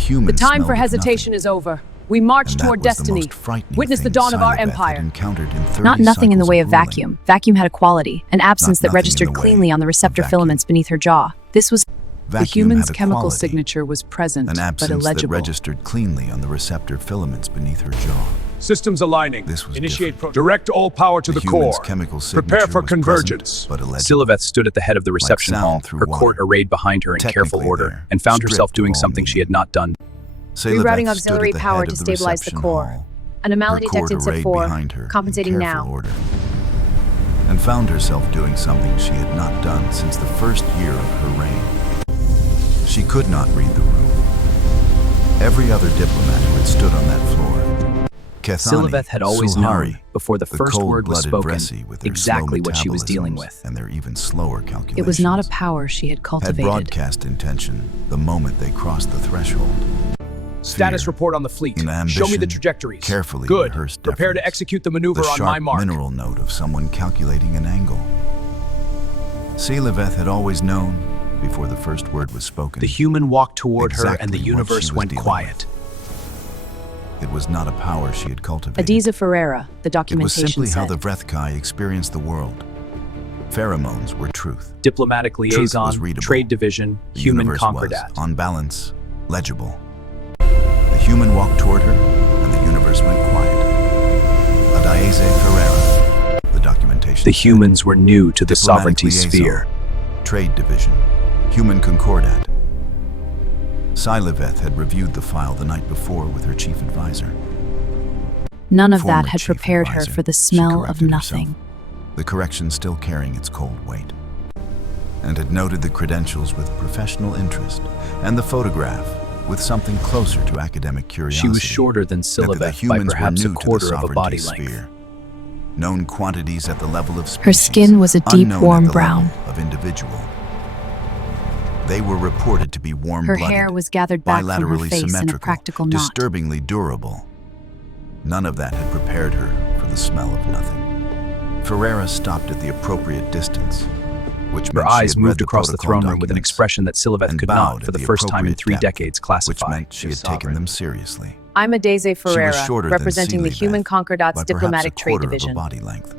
humans The time smelled for of hesitation nothing. is over. We march And that toward was the destiny. most frightening Witness the thing dawn of our Sci-Fi had empire. encountered in 30 Not nothing in the cycles way of of ruling. vacuum. Vacuum had a quality, an absence that nothing in registered the way cleanly on the of receptor vacuum. filaments beneath her jaw. This was The Vacuum human's had a chemical quality, signature was present, an but absence that illegible. registered cleanly on the receptor filaments beneath her jaw. Systems aligning. This was Initiate different. direct all power to the human's core. chemical Prepare signature for was convergence. present, but illegible. Siliveth stood at the head of the reception sound hall, through her water. court arrayed behind her in careful Technically order, there, and found herself stripped of doing all something she meaning. had not done. Siliveth Rerouting stood auxiliary at the power head to of the stabilize the reception core. hall, Anomaly her court detected set arrayed 4, behind her in compensating careful now. order, and found herself doing something she had not done since the first year of her reign. She could not read the room. Every other diplomat who had stood on that floor, Kethani, Siliveth had always Sulhari, known, before the first word was cold-blooded spoken, Bresi with their exactly slow what she was dealing metabolisms with. and their even slower calculations. It was not a power she had Had cultivated. broadcast intention the moment they crossed the threshold. Status Fear, report on the fleet. in Show me the ambition, trajectories. carefully Good. rehearsed Prepare to deference. execute the maneuver The on sharp my mark. mineral note of someone calculating an angle. Siliveth had always known, before the first word was spoken, The human walked toward her, and exactly the what universe she was went dealing quiet. it was not a power she had cultivated. Adiza Ferreira, the It was documentation simply how said. the Vrethkai experienced the world. Pheromones were truth. Diplomatic Truth was liaison, readable. trade division, The human universe concordat. was, on balance, legible. The human walked toward her, and the universe went quiet. Adiza Ferreira, the documentation The said. humans were new to the Diplomatic sovereignty liaison, sphere. Trade division, human concordat. Siliveth had reviewed the file the night before with her chief advisor. None of Former that had chief prepared her advisor, for the she smell of corrected herself, nothing. the correction still carrying its cold weight, and had noted the credentials with professional interest and the photograph with something closer to academic curiosity. She was shorter than that the Siliveth by humans were perhaps a new to the quarter of a body sovereignty length. sphere. Known quantities at the level of species, Her skin was a deep, unknown warm at the brown. level of individual. They were reported to be Her warm-blooded, hair was gathered back from her bilaterally face in a symmetrical, practical knot. disturbingly durable. None of that had prepared her for the smell of nothing. Ferreira stopped at the appropriate distance, which Her meant she eyes had read moved across the protocol throne room with an documents expression that Siliveth and could bowed not, at for the the first time in appropriate 3 depth, decades, which classify. meant she had taken them seriously. I'm Adiza She Ferreira, was shorter representing than the Human Siliveth Concordat's by diplomatic perhaps a trade quarter division. of a body length.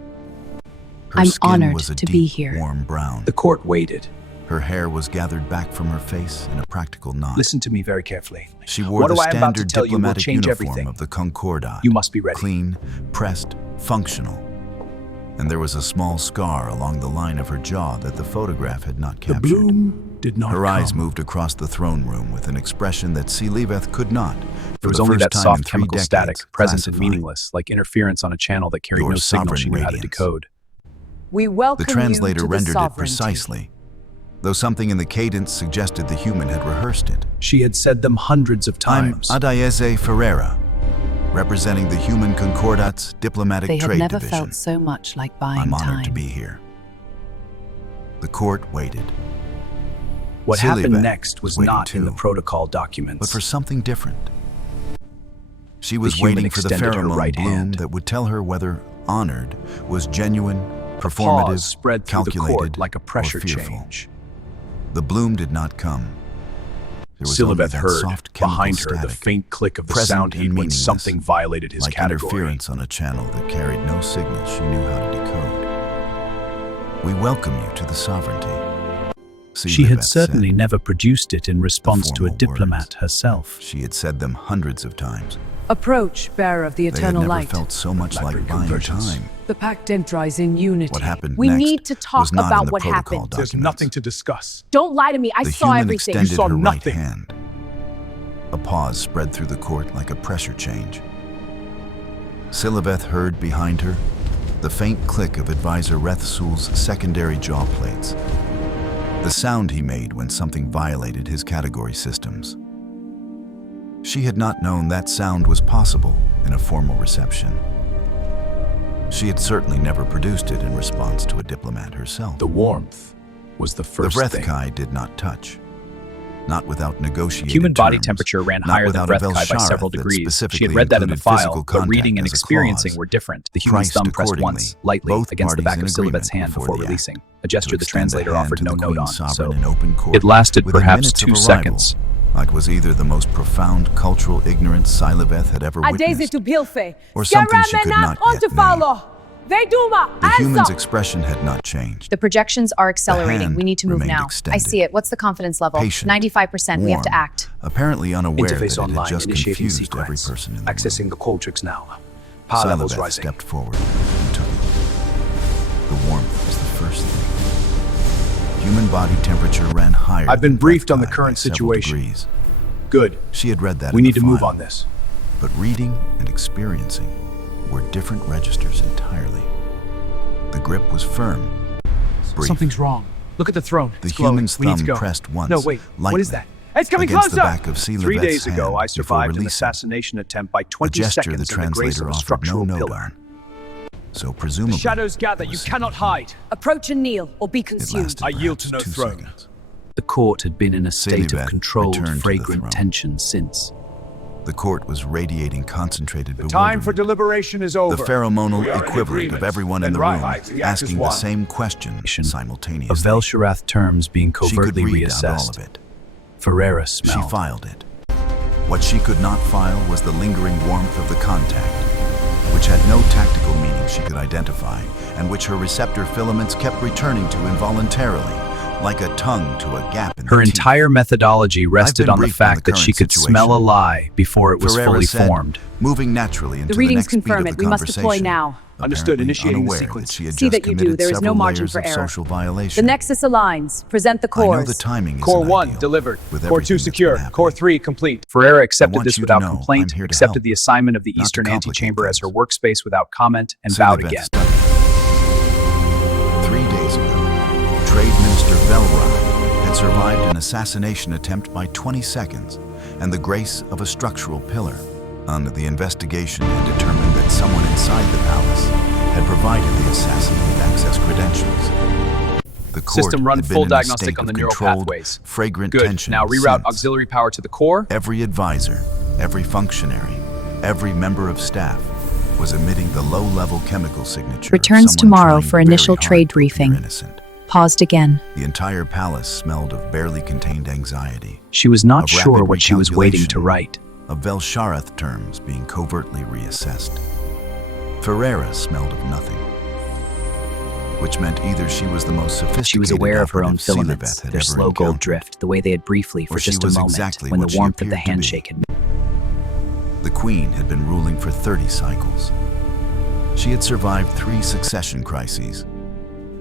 Her I'm skin honored was a to deep, be here. warm brown. The court waited. Her hair was gathered back from her face in a practical knot. Listen to me very carefully. She wore What the I am about to standard tell you will diplomatic change uniform everything. of the Concordat. You must be ready. Clean, pressed, functional. And there was a small scar along the line of her jaw that the photograph had not The captured. bloom did not Her eyes come. moved across the throne room with an expression that Siliveth could not, for There was the only first that time in soft 3 chemical decades, static, present and classify. meaningless, like interference on a channel that carried Your no signal she sovereign knew how to radiance. decode. We welcome The translator you to rendered the it sovereignty. precisely, though something in the cadence suggested the human had rehearsed it. She had said them hundreds of I'm times. Adiza Ferreira, representing the Human Concordat's diplomatic They had trade never division. felt so much like buying I'm honored time. to be here. The court waited, What Siliveth happened next was was waiting not in the too, protocol documents. but for something different. She was human waiting for the extended her pheromone right bloom hand. that would tell her whether honored was genuine, Pause performative, spread through the calculated, court like a pressure or fearful. change. The bloom did not come. There was only Siliveth that heard, soft chemical behind her, the static, faint click of the present sound and heat when meaningless, something violated his like category. interference on a channel that carried no signal she knew how to decode. We welcome you to the sovereignty. She had Siliveth certainly said. never produced it in response to a formal diplomat words. herself. She had said them hundreds of times. Approach, bearer of the They had eternal never light. felt so much like Rapid buying convergence. time. The pact entries in unity. What happened We next need to talk was not in about the what protocol happened. There's documents. nothing to discuss. Don't lie to me. I The saw human everything. extended saw her nothing. right hand. A pause spread through the court like a pressure change. Siliveth heard behind her the faint click of Advisor Rethsul's secondary jaw plates. The sound he made when something violated his category systems. She had not known that sound was possible in a formal reception. She had certainly never produced it in response to a diplomat herself. The warmth was the The first thing. Vrethkai did not touch. Not without negotiated Human body terms, temperature ran not higher than without a Vrethkai by Velshareth several that degrees. She specifically had read that in the included file, physical but reading contact and as a experiencing clause. were different. The human's Priced thumb pressed accordingly, once, lightly, both against the back parties of in Siliveth's agreement hand before before the releasing. act, A gesture to the extend the translator hand offered to no the note Queen on, Sovereign so in open court it lasted within perhaps minutes of 2 arrival. seconds. like was either the most profound cultural ignorance Sci-Fi had ever witnessed, or something she could not yet name. The human's expression had not changed. The projections are accelerating. hand We need to move remained now. extended. I see it. What's the confidence level? Patient, 95%. We have to warm, act. apparently unaware that Interface it online. had just Initiating confused every sequence. person in the Accessing room. the Qualtrics now. Power levels Sci-Fi rising. stepped forward and took it. The warmth was the first thing. Human body temperature ran higher. I've been than briefed on the breath current by several situation. degrees. Good. She had read that We in need the to move file, on this. but reading and experiencing were different registers entirely. The grip was firm, brief. Something's wrong. Look at the throne. The It's glowing. human's We need to thumb go. pressed once, No, wait. lightly, What is that? It's coming against closer! the back of Sci-Fi's 3 days hand ago, I before survived an releasing assassination attempt by a 20 gesture seconds the in the grace translator of a offered structural no note pillar. on. So presumably, Shadows gather. it You was cannot hide. Approach and kneel, or be It consumed. lasted I yield to perhaps no 2 throne. seconds. The court had been in a state Sci-Fi of controlled, returned to the fragrant throne. tension since. The court was radiating concentrated Time bewilderment. for deliberation is over. The pheromonal We are in equivalent of agreement. everyone in Then the room rise, we act as asking the one. same question Of simultaneously. Velsharath terms being She could covertly read out all reassessed. of it. Ferreira She smelled. filed it. What she could not file was the lingering warmth of the contact, which had no tactical meaning she could identify, and which her receptor filaments kept returning to involuntarily, like a tongue to a gap in Her the teeth. entire methodology rested been on the briefed on fact the that she current could situation. smell a lie before it was Ferreira fully said, formed. moving naturally into The readings next beat confirm of it. the We must deploy conversation, now. Understood. apparently Initiating the unaware sequence. that she had See just that you do. committed There is no several margin layers for of error. social violation. The Nexus aligns. Present the I know cores. the timing is Core 1 ideal, delivered. with Core 2 everything that's secure. been Core happening. 3 complete. Ferreira accepted want this you to without know complaint, I'm here to accepted help, the assignment of the not to Eastern complicate Antechamber as her things. workspace without comment, and bowed Sci-Fi again. studied. 3 days ago, Trade Minister Velrod had survived an assassination attempt by 20 seconds and the grace of a structural pillar. The investigation had determined that someone inside the palace had provided the assassin with access credentials. The court System run had been full in a diagnostic state on the of neural controlled, pathways. fragrant Good. tension Now reroute since. auxiliary power to the core. Every advisor, every functionary, every member of staff was emitting the low-level chemical signature of Returns someone tomorrow trying for very initial hard trade to appear briefing. innocent. Paused again. The entire palace smelled of barely contained anxiety, She was not Of sure rapid what she was waiting to recalculation. write. of Velsharath terms being covertly reassessed. Ferreira smelled of nothing, which meant either she was the most sophisticated She was aware of her own operative Sci-Fi filaments, had their ever slow gold encountered. drift, the way they had briefly for Or she just a was moment, exactly when what the she warmth of the appeared to be. handshake had The Queen had been ruling for 30 cycles. She had survived 3 succession crises,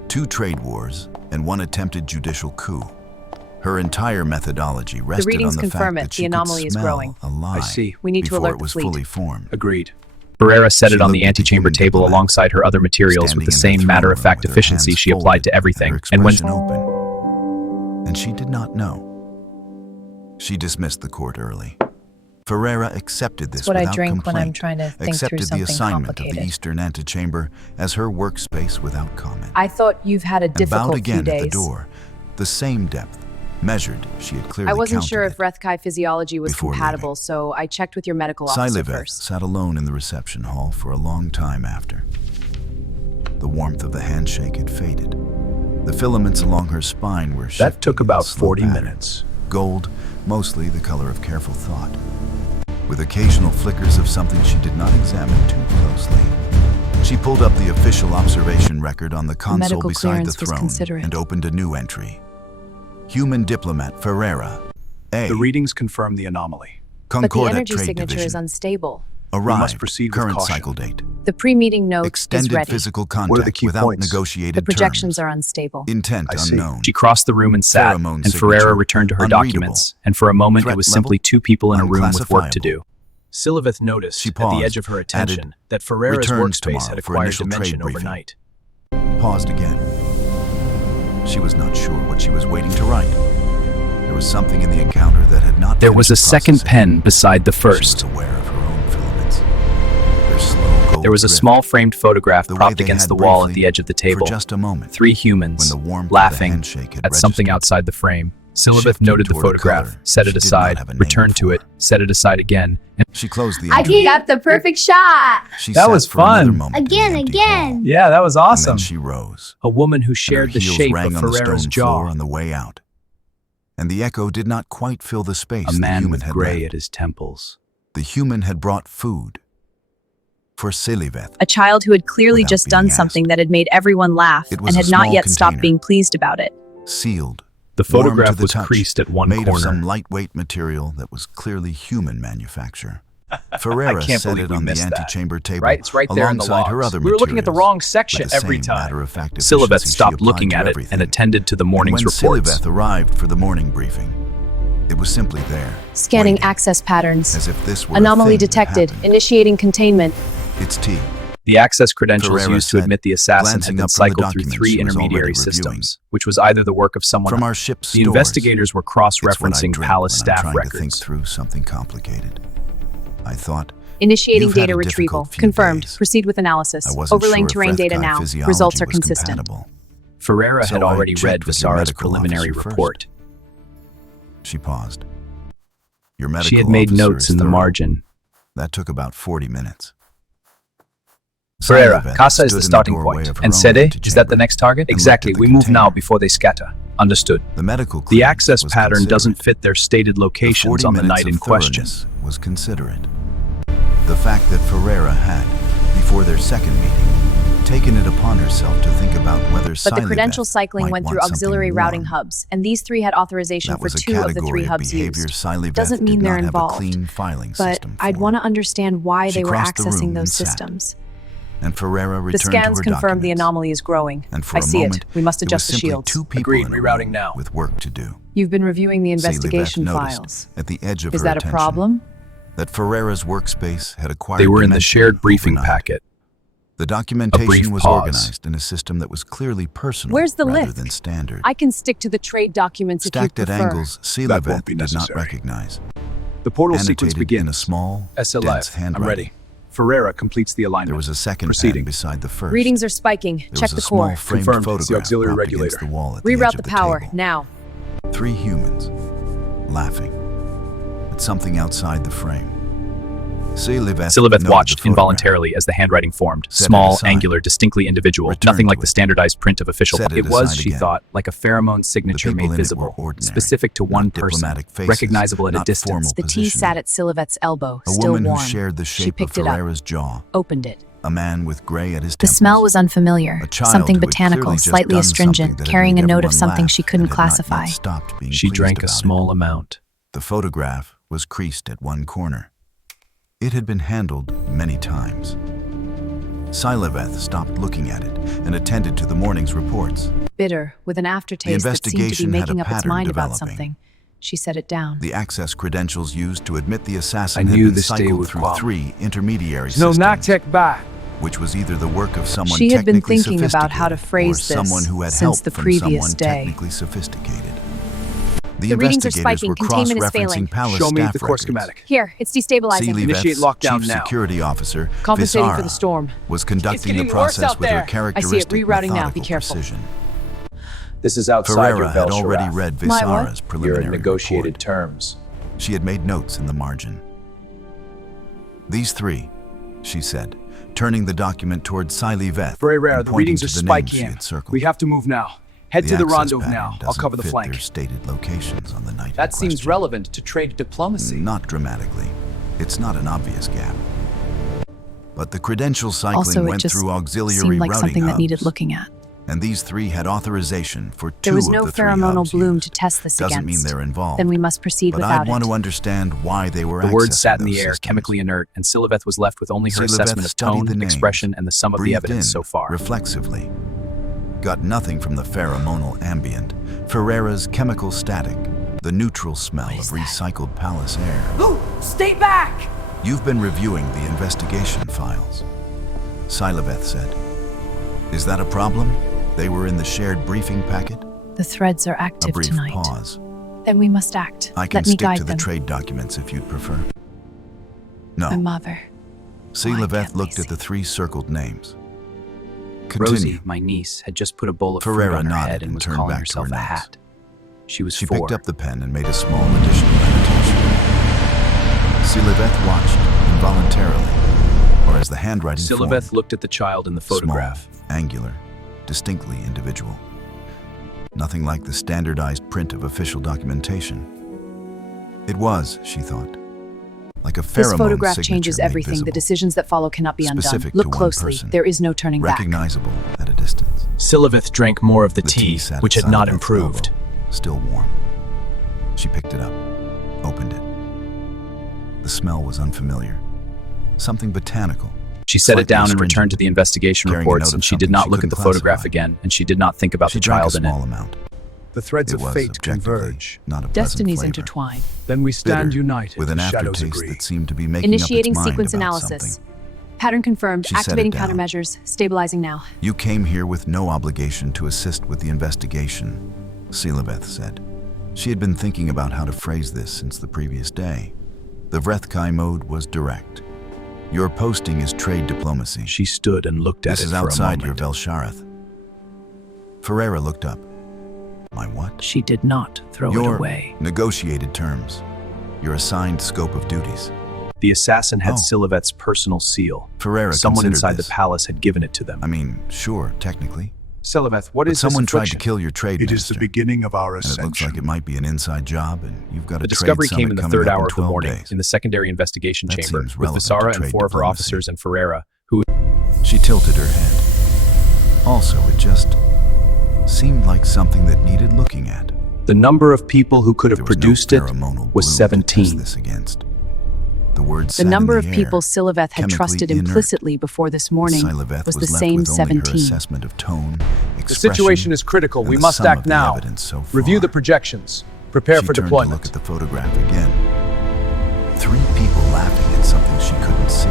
2 trade wars, and 1 attempted judicial coup. Her entire methodology rested readings on the confirm fact it. that she The anomaly could is smell growing. a lie I see. We need to before alert it the was fleet. fully formed. Agreed. Ferreira set She it on the looked at the antechamber human table diplomat, alongside her other materials with standing the in same throne matter-of-fact room with her efficiency hands she applied folded to everything. her And when expression open. And she did not know. She dismissed the court early. Ferreira accepted this It's what I without drink when I'm complaint, trying to think through accepted the something assignment of the complicated. Eastern Antechamber as her workspace without comment. I thought you've had a And bowed difficult few again at the days. door, the same depth, measured, she had clearly I wasn't counted sure it. if Rethkai physiology was before compatible, so I checked with your medical officer Sci-Fi first. sat alone in the reception hall for a long time after. The warmth of the handshake had faded. The filaments along her spine were shifting that took in a about slow 40 pattern. minutes. Gold, mostly the color of careful thought, with occasional flickers of something she did not examine too closely. She pulled up the official observation record on the console medical beside the clearance was throne considerate. and opened a new entry. Human diplomat Ferreira, A. The readings confirm the anomaly. But the Concordat energy Trade signature Division. is unstable. Arrived. must proceed with Current caution. cycle date. The pre-meeting note is Extended ready. physical What are the contact key without points? negotiated The projections terms. are unstable. Intent I see. unknown. She crossed the room and sat, Pheromone and Ferreira signature returned to her unreadable. documents, and for a moment it Threat was level simply 2 people in a room with work to unclassifiable. do. Siliveth noticed, She at the paused, edge of her attention, added, that Ferreira's "Returns workspace tomorrow had for acquired initial trade dimension briefing." overnight. Paused again. She was not sure what she was waiting to write. There was something in the encounter that had not There was a finished second processing. pen beside the She first. was aware of her own filaments. Their slow gold There was a drift, small framed photograph the way propped they against had the wall at briefly, the edge of the table. For just a moment. 3 humans, When the warmth of the laughing handshake had at something registered. outside the frame. Siliveth Shifted noted the toward a photograph, color set she it did not aside, have a name returned to for. it, set it aside again, and She closed the I entry. got the perfect shot. She That sat was for another fun. moment in the Again, empty again. hall, yeah, that was and awesome. then she rose. A woman who And her shared the heels shape rang of on the Ferreira's stone floor jaw. on the way out. and the echo did not quite fill the space A the man human with had gray left. at his temples. The human had brought food for Siliveth. A child who had clearly Without just being done asked. something that had made everyone laugh It was and a had not small yet stopped container. being pleased about it. Sealed, The warm to photograph the was touch, creased at one made of some corner. lightweight material that was clearly human manufacture. Ferreira can't set believe it we on the missed that. antechamber table Right? It's right there in the alongside her logs. other We were looking at the materials, wrong section with the every same time. matter-of-fact Siliveth efficiency she stopped applied looking to at it everything. and attended to the And morning's when reports. Siliveth arrived for the morning briefing, it was simply there, Scanning waiting, access patterns. as if this were a Anomaly thing that detected. happened. Initiating containment. It's tea. The access credentials Ferreira used to said, admit the assassin had glancing been up from the cycled through documents 3 she was already intermediary reviewing. systems, which was either the work of someone From else. our ship's The stores. investigators were It's what I cross-referencing drink palace when staff I'm trying to think records. through something complicated. I thought, Initiating You've had data a retrieval. difficult few Confirmed. days. Proceed with analysis. I wasn't Overlaying sure terrain if data Rethkai now. physiology Results are was consistent. compatible. Ferreira had So I already read checked with your Visara's medical preliminary officer first. report. She paused. Your medical She had made officer notes is in the thorough. margin. That took about 40 minutes. Ferreira, Siliveth Casa is stood the in starting doorway point. of her And own Sede, is that antechamber the next target? and looked Exactly. at the We move now container. before they scatter. Understood. The medical The clearance access was pattern doesn't considerate. fit their stated The locations 40 on the minutes night in of question. thoroughness was considerate. The fact that Ferreira had, before their second meeting, taken it upon herself to think about whether But the Siliveth credential cycling might went want through auxiliary something routing warm. hubs, and these 3 had authorization That for was a 2 of the category 3 of hubs behavior used. Siliveth Doesn't mean did they're not have involved, a clean filing But system I'd for. want to understand why She they were crossed the room accessing those and sat. systems. And Ferreira The returned scans to her confirm the documents. anomaly is growing. And for I a see moment, it. We must there adjust was the simply shields. 2 people Agreed, in a rerouting room now. with work to do. You've been reviewing the Siliveth investigation noticed, files. at the edge of Is her that a attention, problem? that Ferreira's workspace had acquired They were in the dimension shared briefing overnight. packet. The documentation brief was pause. organized in a system that was clearly personal Where's the rather lift? than standard. I can stick to the trade documents if you Stacked at prefer. angles, That Siliveth won't be did not necessary. recognize. The portal sequence Annotated begins. in a small, SL dense Live, I'm handwriting. ready. Ferreira completes the alignment. There was a second Proceeding. pad beside the first. Readings are spiking. There Check was the a small core. framed Confirmed. It's the photograph auxiliary propped against regulator. the wall at the edge Reroute of the the power, table. now. 3 humans, laughing, at something outside the frame. Siliveth Siliveth noted watched the photograph. involuntarily as the handwriting formed. Set it Small, aside. angular, distinctly individual. Returned Nothing like to the it. standardized print of official. Set it It was, aside she again. thought, like a pheromone signature people made in it visible, were ordinary, specific to not one person, diplomatic faces, recognizable at a not distance. formal The tea positioning. sat at Siliveth's elbow, A still woman warm. who shared the She shape of picked it up, Ferreira's jaw. opened it. A man with gray at his The temples. smell was unfamiliar, A child something who had botanical, clearly just slightly done astringent, something that had carrying a made note of everyone something laugh she and couldn't had not yet classify. stopped being She pleased drank a about it. small amount. The photograph was creased at one corner. It had been handled many times. Siliveth stopped looking at it and attended to the morning's reports. Bitter, with an aftertaste that seemed to be investigation had a making up its pattern mind about developing. something. She set it down. The access credentials used to admit the assassin I had knew been this day cycled would through come. 3 intermediary No systems, Nactec back. which was either the work of someone She had been technically thinking about how to sophisticated phrase or someone this who had since help the from previous someone day. technically sophisticated. The The readings are investigators spiking. were Containment is failing. cross-referencing palace Show me staff the core records. schematic. Here, it's destabilizing. Siliveth's Initiate lockdown chief now. security officer, Compensating for Visara, the storm. was conducting the getting worse process out with her there. I see it. characteristic Rerouting now. Be methodical careful. precision. This is outside your Ferreira had already Velsharaf. read My what? Visara's Your preliminary negotiated report. terms. She had made notes in the margin. These 3, she said, turning the document toward Siliveth Ferreira, and the pointing readings to are the names she spiking. had circled. We have to move now. Head to the access rondo pattern now. I'll doesn't cover the fit flank. their stated locations on the night in That seems question. relevant to trade diplomacy. Not dramatically. It's not an obvious gap. But the credential cycling Also, it went just through auxiliary seemed like routing something that needed hubs, looking at. and these 3 had authorization for 2 There was of no the 3 pheromonal hubs bloom used. to test this Doesn't against. mean they're involved. Then we must proceed but without I'd want it. to understand why they were The words accessing sat in the those air, systems. chemically inert, and Siliveth was left with only her Siliveth assessment of studied tone, the names, expression, and the sum of the breathed evidence in so far. reflexively. Got nothing from the pheromonal ambient, Ferreira's chemical static, the neutral smell of recycled palace air. Stay back! You've been reviewing the investigation files, Siliveth said. Is that a problem? They were in the shared briefing packet? The threads are A active brief tonight. pause. Then we must act. I can Let me stick guide to the them. trade documents if you'd prefer. No. My mother. Siliveth can't looked they at the 3 circled names. Rosie, Continue. my niece, had just put a bowl of fruit Ferreira on her nodded head and and was turned calling back to herself her a notes. hat. She was She 4. picked up the pen and made a small additional annotation. Siliveth watched involuntarily, or as the handwriting Siliveth looked at the child in the photograph. Small, angular, distinctly individual. nothing like the standardized print of official documentation. It was, she thought, like a pheromone This photograph signature changes made everything. The visible, decisions that follow cannot be undone. specific Look to one closely. person, There is no turning back. recognizable at a distance. Sylveth drank more of the The tea, sat which at had not Sci-Fi's improved. elbow, still warm. She picked it up, opened it. The smell was unfamiliar. Something botanical. She set it slightly down and astringent, returned to the investigation carrying a reports, note and of she did something not she look at the couldn't photograph classify. again, and she did not think about She the drank a child in small it. amount. The threads It of was fate objectively converge. not a pleasant Destinies flavor. intertwine. Then we stand Bitter, united. with an the shadows aftertaste agree. that seemed to be making Initiating up its mind sequence about analysis. something. Pattern confirmed. She set it Activating down. countermeasures. Stabilizing now. You came here with no obligation to assist with the investigation, Sylveth said. She had been thinking about how to phrase this since the previous day. The Vrethkai mode was direct. Your posting is trade diplomacy. She stood and looked at This it is for a outside your moment. Velshareth. Ferreira looked up. My what? She did not throw it Your away. negotiated terms. Your assigned scope of duties. The assassin had Oh. Sylveth's personal seal. Ferreira Someone considered inside this. the palace had given it to them. I mean, sure, technically. Sylveth, what But is someone this tried to affliction? kill your trade It is minister. the beginning of our And it looks ascension. like it might be an inside job, and you've got a The trade discovery summit came in the coming third up hour in of the 12 morning days. in the secondary investigation That chamber seems with relevant Visara to and trade 4 of her diplomacy. officers and Ferreira, who She tilted her head. Also, it just seemed like something that needed looking at. the number of people who could have There was no produced it pheromonal was bloom to 17. test this against. The word The sat in number the of air, people Sylveth had chemically trusted inert. implicitly before this morning Sylveth was the left same with only her 17. assessment of tone, The expression, situation is critical. and We the must sum of act the now. evidence so Review far. the projections. Prepare She for turned to look deployment. at the photograph again. 3 people laughing at something she couldn't see.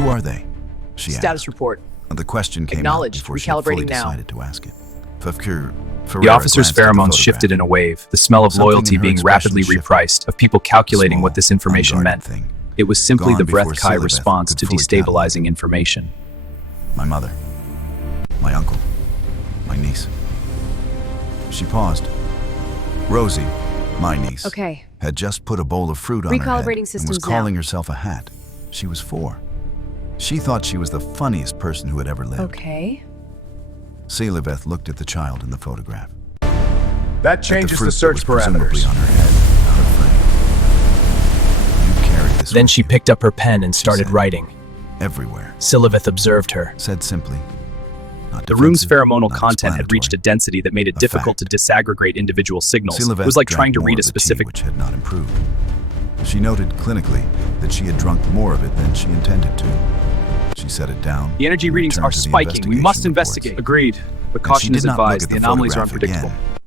Who are they? She Status asked. report. The question came out Acknowledged. before she had fully Recalibrating now. decided to ask it. The Ferreira officer's glanced at the pheromones photograph. shifted in a wave, the smell of Something loyalty in her being expression rapidly shifted. repriced, of people calculating Small, what this information unguarded meant. thing. It was simply Gone the before Vrethkai Sylveth response could to fully destabilizing information. My mother, my uncle, my niece. She paused. Rosie, my niece, Okay. had just put a bowl of fruit on her head Recalibrating and was systems calling now. herself a hat. She was 4. She thought she was the funniest person who had ever lived. Okay. Sylveth looked at the child in the photograph. That At changes fruit the that search was presumably parameters. on her head, not her frame. You carried this Then with she you, picked up her pen and started said. writing. everywhere. Sylveth observed her. Said simply. Not The room's defensive, pheromonal not content had reached a explanatory. density that made it A difficult fact. to disaggregate individual signals. Sylveth It was like drank trying to more read a of the tea, specific which had not improved. She noted clinically that she had drunk more of it than she intended to. She set it down. The energy and readings returned are to the spiking. We must investigation investigate. reports. Agreed. But And she caution did is not look advised. at The anomalies are photograph unpredictable. again.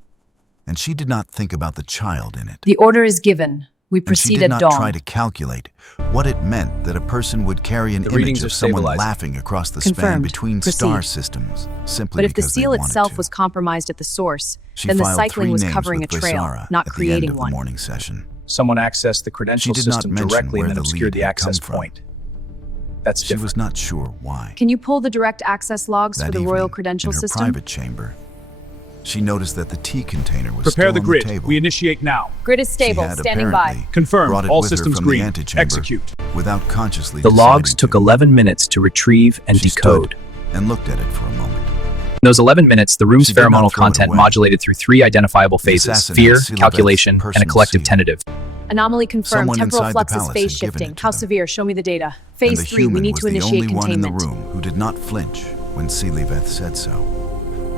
And she did not think about the child in it. The order is given. We And she proceed did at not dawn. try to calculate what it meant that a person would carry an The image readings of are someone stabilizing. laughing across the span Confirmed. between Proceed. star systems simply But if the because they seal wanted itself to. was compromised at the source, She then the filed cycling 3 was names covering a with trail, Visara not at the end creating of the one. morning session. Someone accessed the credential She did not system mention directly where and then the obscured lead the had come access from. point. That's She different. was not sure why. Can you pull the direct access logs That for the evening, Royal Credential in her System? private chamber, she noticed that the tea container was Prepare still the on grid. the table. We initiate now. Grid is She stable, had standing apparently by. Confirmed. brought it All with her systems from green. the antechamber Execute. without consciously The logs deciding took to. 11 minutes to retrieve and She decode. stood and looked at it for a moment. In those 11 minutes, the room's She did not pheromonal throw it content away. modulated through 3 identifiable The phases: assassin fear, had Sylveth's calculation, and a personal collective seal. tentative. Anomaly confirmed. Someone Temporal inside the flux is palace phase had given shifting. it to How them. severe? Show me the data. And Phase the 3. We human need was to the initiate only one in the containment. room who did not flinch when Sylveth said so.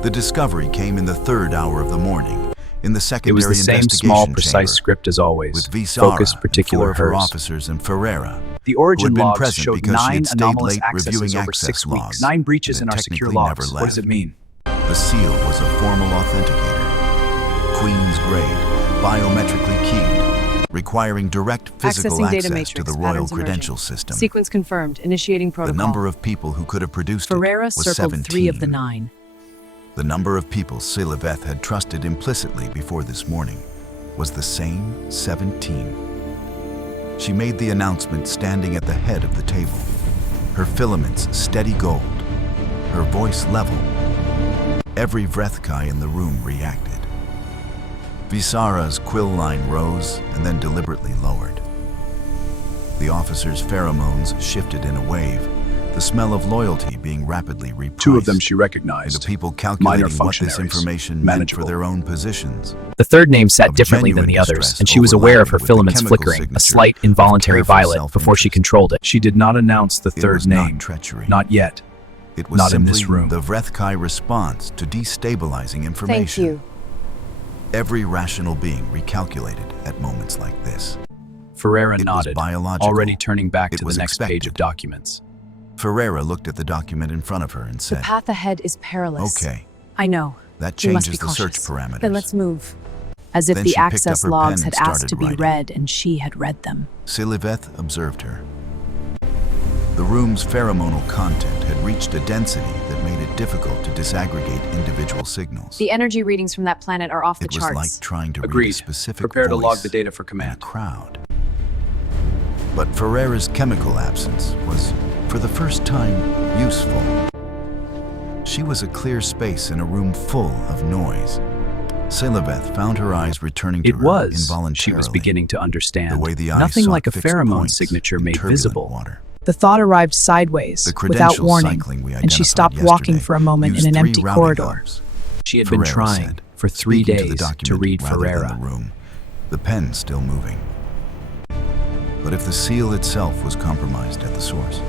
The discovery came in the 3rd hour of the morning in the It secondary was the same investigation small, precise chamber, script as always. with Visara Focused, and particular 4 of her hers. officers and Ferreira, The who origin had been logs present showed because she 9 had stayed anomalous late accesses reviewing over access 6 weeks. logs 9 breaches that in had our secure technically logs. never What does it left. mean? The seal was a formal authenticator, Queen's grade, biometrically keyed, requiring direct physical Accessing data access matrix. to the Royal Patterns emerging. Credential System. Sequence confirmed. Initiating The protocol. number of people who could have produced Ferreira it was circled 17. 3 of the 9. The number of people Sylveth had trusted implicitly before this morning was the same 17. She made the announcement standing at the head of the table, her filaments steady gold, her voice level. Every Vrethkai in the room reacted. Visara's quill line rose and then deliberately lowered. The officer's pheromones shifted in a wave, the smell of loyalty being rapidly repriced. Two of them she and recognized. the people Minor calculating what this functionaries. information meant Manageable. for their own positions. The third name sat Of differently than genuine the others, distress and she was aware of her overlapping with the filaments chemical flickering, a signature slight of involuntary careful violet before she self-interest. controlled it. She did not announce the It third was name. not treachery. Not yet. It was not in simply this room. the Vrethkai response to destabilizing information. Thank you. Every rational being recalculated at moments like this. Ferreira It was nodded, biological. already turning back It to the was next page of expected. documents. Ferreira looked at the document in front of her and The said, path ahead is perilous. "Okay, I know. that We must changes be the search cautious. parameters." Then let's move. As if Then the she picked up access her logs pen had and asked started to be writing. read, and she had read them. Siliveth observed her. The room's pheromonal content had reached a density that made it difficult to disaggregate individual signals. The energy readings from that planet are off the It was charts. like trying to read a Agreed. specific Prepare to log voice the data for in a command. crowd. But Ferreira's chemical absence was, for the first time, useful. She was a clear space in a room full of noise. Siliveth found her eyes returning to It her was. involuntarily. She was beginning to understand. The way the eyes Nothing sought like a fixed pheromone points signature in made turbulent visible. water. The thought arrived sideways, The without credential warning, cycling we and she identified stopped walking yesterday for a moment in used an 3 empty routing corridor. hubs. She had been Ferreira trying said, for 3 speaking days the to document read rather than Ferreira. the room, the pen still moving. But if the seal itself was compromised at the source,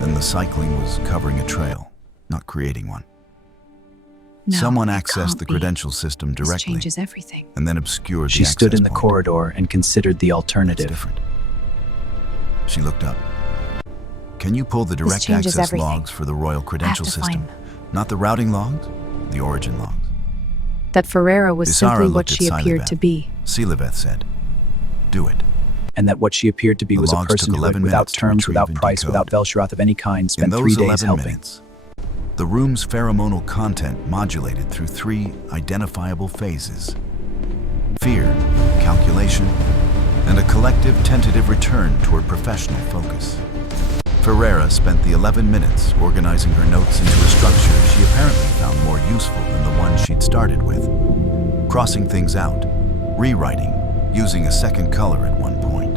then the cycling was covering a trail, not creating one. No, Someone it accessed can't the be. credential system This directly changes everything. and then obscured She the stood in access the point. corridor and considered the It's alternative. different. She looked up. Can you pull the direct changes access everything. logs for the Royal Credential to System? find them. Not the routing logs, the origin logs. That Ferreira was Isara simply what looked at she appeared Siliveth. to be. Siliveth said, "Do it." And that what she appeared to be The was a logs person took who, 11 without minutes to terms, retrieve without and price, decode. without Velshirath of any kind, In spent those 3 days 11 helping. minutes, the room's pheromonal content modulated through 3 identifiable phases: fear, calculation, and a collective tentative return toward professional focus. Ferreira spent the 11 minutes organizing her notes into a structure she apparently found more useful than the one she'd started with, crossing things out, rewriting, using a second color at one point.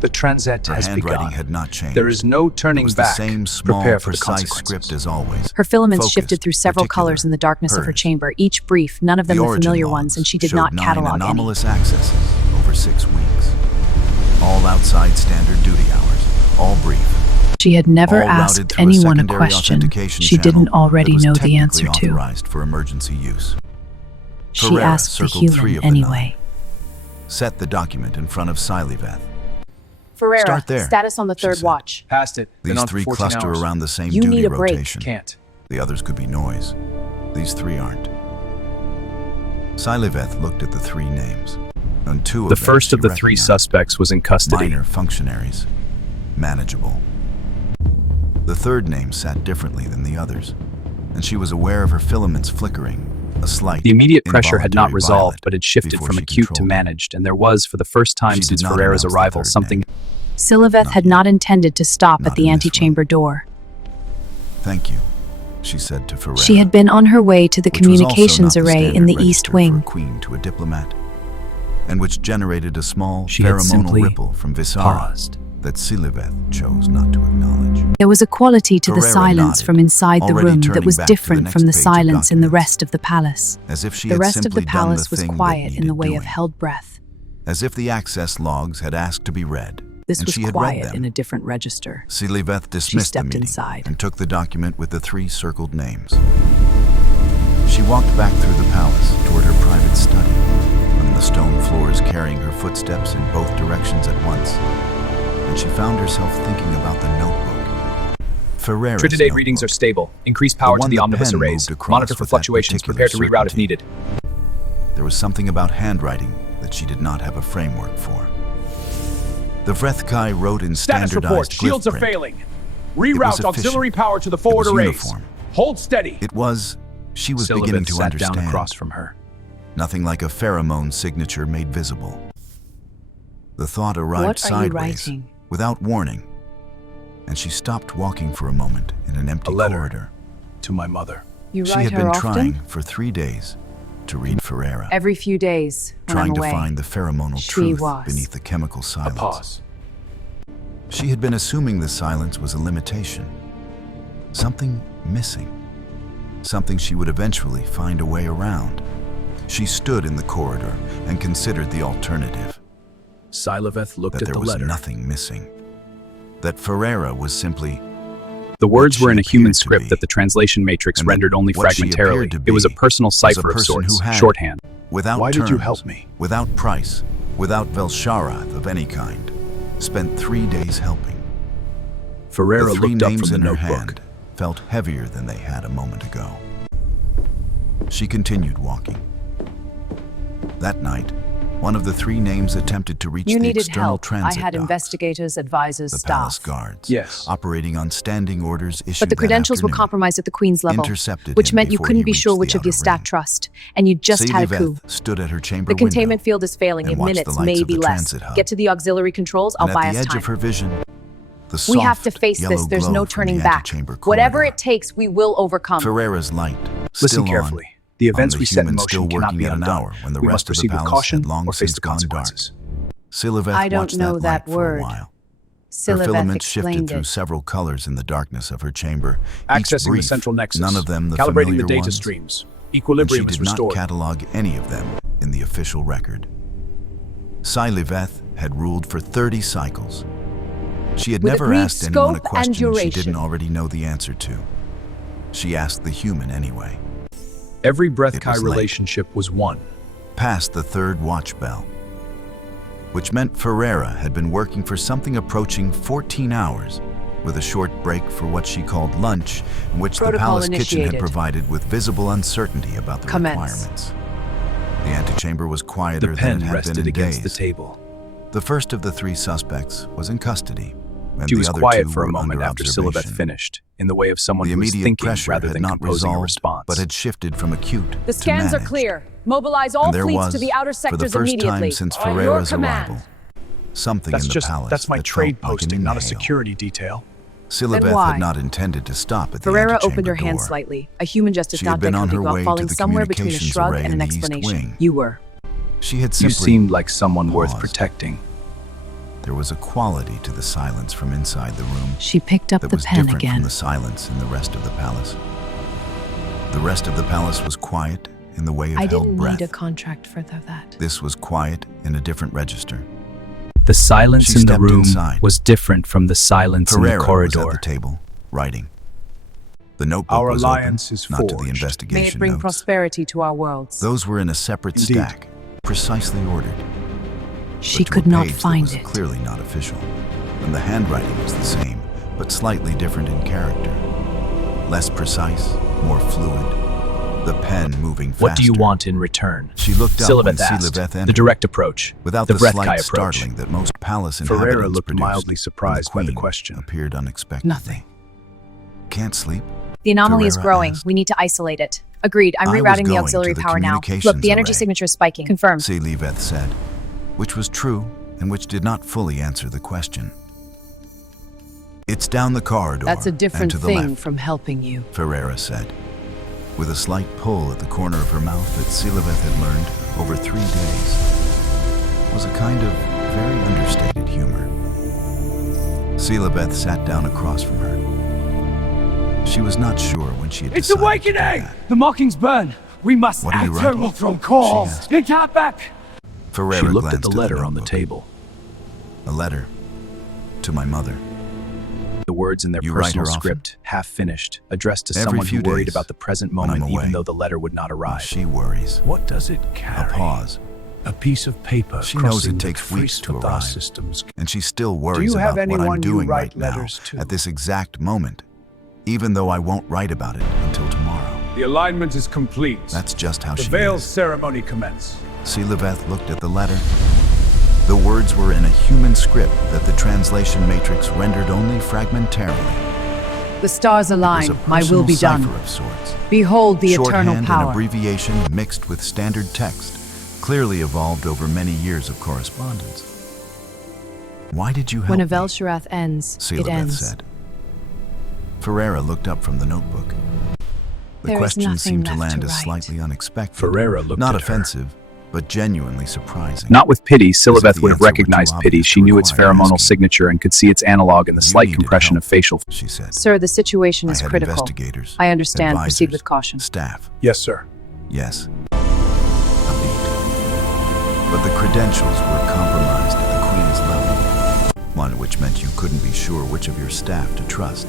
The transit Her has handwriting begun. had not changed. There is no It turning was back. the same small, Prepare for the precise consequences. script as always. Her filaments Focused, shifted through several particular, colors in the darkness of her hers. chamber, each brief, none of them The the origin familiar logs ones, and she did showed not 9 catalog any. anomalous accesses over 6 weeks. All outside standard duty hours, all brief. She had never all routed asked through anyone a secondary question authentication she channel didn't already that was know the technically answer to. authorized for emergency use. She Ferreira asked the circled 3 human of the anyway. 9. Set the document in front of Siliveth. Ferreira, Start there, status on the she third said. watch. Past it. Been These on for 3 14 cluster hours. around the same You duty need a break. rotation. Can't. The others could be noise. These 3 aren't. Siliveth looked at the 3 names. On 2 of The them first of she the 3 recognized. suspects was in custody. Minor functionaries. Manageable. The third name sat differently than the others, and she was aware of her filaments flickering, a slight, The immediate pressure had not involuntary resolved, violet but had shifted before from she acute to controlled it. managed, and there was, for the first time She did since not Ferreira's announce the arrival, third something name. Siliveth Not had yet. not intended to stop Not at the in this antechamber door. Thank you, she said to Ferreira. She had been on her way to the which was also communications not the array in standard the East register for Wing. a queen to a diplomat, and which generated a small She had pheromonal simply ripple from Visara paused. that Siliveth chose not to acknowledge. There was a quality to the Ferreira silence nodded, from inside the already room that turning was back to the different next from the page of silence in the documents. rest of the palace. As if she The had rest of simply the done palace the was thing that quiet in the needed way of doing. held breath. As if the access logs had asked to be read, This and was she had read quiet them. in a different register. Siliveth dismissed the stepped meeting inside. and took the document with the 3 circled names. She walked back through the palace toward her private study, on the stone floors carrying her footsteps in both directions at once, and she found herself thinking about the notebook. Ferreira's Trididate notebook. readings are stable. Increase power to one the the omnibus pen arrays. moved across Monitor for with that fluctuations. particular Prepare to reroute if certainty. needed. There was something about handwriting that she did not have a framework for. The Vrethkai wrote in Status standardized report. glyph Shields are print. failing. It Reroute was auxiliary efficient. power to the forward It was arrays. uniform. Hold steady. It was, she was Siliveth beginning to sat understand. down across from her. Nothing like a pheromone signature made visible. The thought arrived What are you sideways, writing? without warning, and she stopped walking for a moment in an empty A letter. corridor. To my mother. You She write had her been often? trying for 3 days to read Ferreira, Every few days, when trying I'm to away. find the pheromonal She truth was. beneath the chemical A silence. pause. She had been assuming the silence was a limitation, Something missing. Something she would eventually find a way around. She stood in the corridor and considered the alternative. Sci-Fi looked That at there the was letter. nothing missing. That Ferreira was simply The words she were in a human appeared to script be. that the translation matrix And that rendered only what she fragmentarily. appeared to It was a be personal was a cipher of person sorts, who had- shorthand. without Why terms, did you help me? without price, without Velsharath of any kind, spent 3 days helping. Ferreira The 3 looked up names from in the her notebook. hand felt heavier than they had a moment ago. She continued walking. That night, one of the 3 names attempted to reach You the needed external help. I transit had docks, investigators, advisors, the palace staff. guards, Yes. operating on standing orders issued But the that credentials were afternoon, compromised at the Queen's level, intercepted which him meant you before couldn't he be sure reached which the of your outer staff ring. trust, and you just had a coup. Sci-Fi stood at her chamber The containment window field is failing and in watched the minutes, lights of maybe the less. transit hub. Get to the auxiliary controls, I'll and buy at the us edge time. of her vision, the We have to soft face yellow this. There's glow no from turning the back. antechamber Whatever corridor. it takes, we will overcome. Ferreira's light, Listen still carefully. on, The events on the we set in humans motion still cannot working be at an undone. hour when the We rest must of the proceed with palace caution had long or face since the gone dark. consequences. Siliveth I don't watched know that that light for word. a while. Her Siliveth filaments shifted explained through it. several colors in the darkness of her chamber, each Accessing brief, the central nexus. none of them the Calibrating familiar the data ones, streams. and she Equilibrium is did not restored. catalog any of them in the official record. Siliveth had ruled for 30 cycles. She had With never agreed asked anyone a scope and question she duration. didn't already know the answer to. She asked the human anyway. Every It Breath-Kai was late. relationship was one. Past the 3rd watch bell, which meant Ferreira had been working for something approaching 14 hours, with a short break for what she called lunch, in which the Protocol palace kitchen had initiated. provided with visible uncertainty about the Commence. requirements. The antechamber was quieter The than pen it had rested been in against days. the table. The first of the 3 suspects was in custody, and She the was other quiet 2 for a were moment under after Siliveth observation. finished, in the way of someone The who was immediate thinking pressure rather had than not composing a resolved, response. but had shifted from acute The to scans are managed. clear. Mobilize all And there fleets was, to the outer for sectors the first immediately. time since On your Ferreira's command. arrival, something That's in the just, palace that's my that trade felt like an posting, not a inhale. security detail. Siliveth why? had not intended to stop at the Ferreira antechamber opened her door. hand slightly. A human justice She had not been on her Deckard way to falling the somewhere between a communications shrug array and in an the east explanation. wing. You were. She had You simply seemed like someone worth paused. protecting. There was a quality to the silence from inside the room She picked up that the was pen different again. from the silence in the rest of the palace. The rest of the palace was quiet in the way of I held didn't breath. need a contract for that. This was quiet in a different register. The silence She in the stepped room inside. was different from the silence in Ferreira the was corridor. at the table, writing. The notebook Our was alliance open, is not to the forged. May it investigation bring notes. prosperity to our worlds. Those were in a separate Indeed. stack, precisely ordered. She but to could a not page that find was it. clearly not official, and the handwriting was the same, but slightly different in character. Less precise, more fluid. The pen moving faster. What do you want in return? She looked up when Siliveth asked. Siliveth entered, The direct approach. without the the Breath-Kai slight approach. startling that most palace Ferreira inhabitants looked produced mildly when surprised by the queen question. appeared unexpectedly. Nothing. Can't sleep? The anomaly is Ferreira growing. asked. We need to isolate it. Agreed. I'm I was rerouting the going auxiliary to the power now. communications Look, the energy array. signature is spiking. Confirmed. Siliveth said, which was true and which did not fully answer the question. It's down the corridor That's a and different to the thing left, from helping you. Ferreira said, with a slight pull at the corner of her mouth that Siliveth had learned over 3 days was a kind of very understated humor. Siliveth sat down across from her. She was not sure when she had It's decided to do awakening! that. The markings burn! We must What are you enter writing? from call! She asked. Get out back! Ferreira She looked at glanced the letter on the notebook. table. A letter to my mother. The words in their You write personal her often? script, half finished, addressed to Every someone few who worried days, about the present when I'm moment, away. even though the letter would not Well, arrive. she worries. What does it A carry? pause. A piece of paper She knows crossing it the takes weeks to Fristadar arrive. systems. And she still worries you have about what I'm anyone you doing write right now, letters to? at this exact moment, even though I won't write about it until tomorrow. The alignment is complete. That's just how the she veil is. ceremony commence. Siliveth looked at the letter. The words were in a human script that the translation matrix rendered only fragmentarily. The stars It was align. a My will be personal done. cipher of sorts. Behold the Shorthand eternal and power. abbreviation mixed with standard text, clearly evolved over many years of correspondence. Why did you help When a me? Velsharath ends, it Siliveth ends. said. Ferreira looked up from the notebook. The There is question nothing seemed to left land to as write. slightly unexpected. Ferreira looked Not at her. offensive, but genuinely surprising. Not with Pity. the Siliveth would have answer were too recognized Pity. obvious She to knew its require pheromonal asking. signature and could see its analog in the You slight needed compression help, of facial. she said. Sir, the situation I is had critical. investigators, I understand. Proceed advisors, with caution. Staff. Yes, sir. Yes. A beat. But the credentials were compromised at the Queen's level. One which meant you couldn't be sure which of your staff to trust.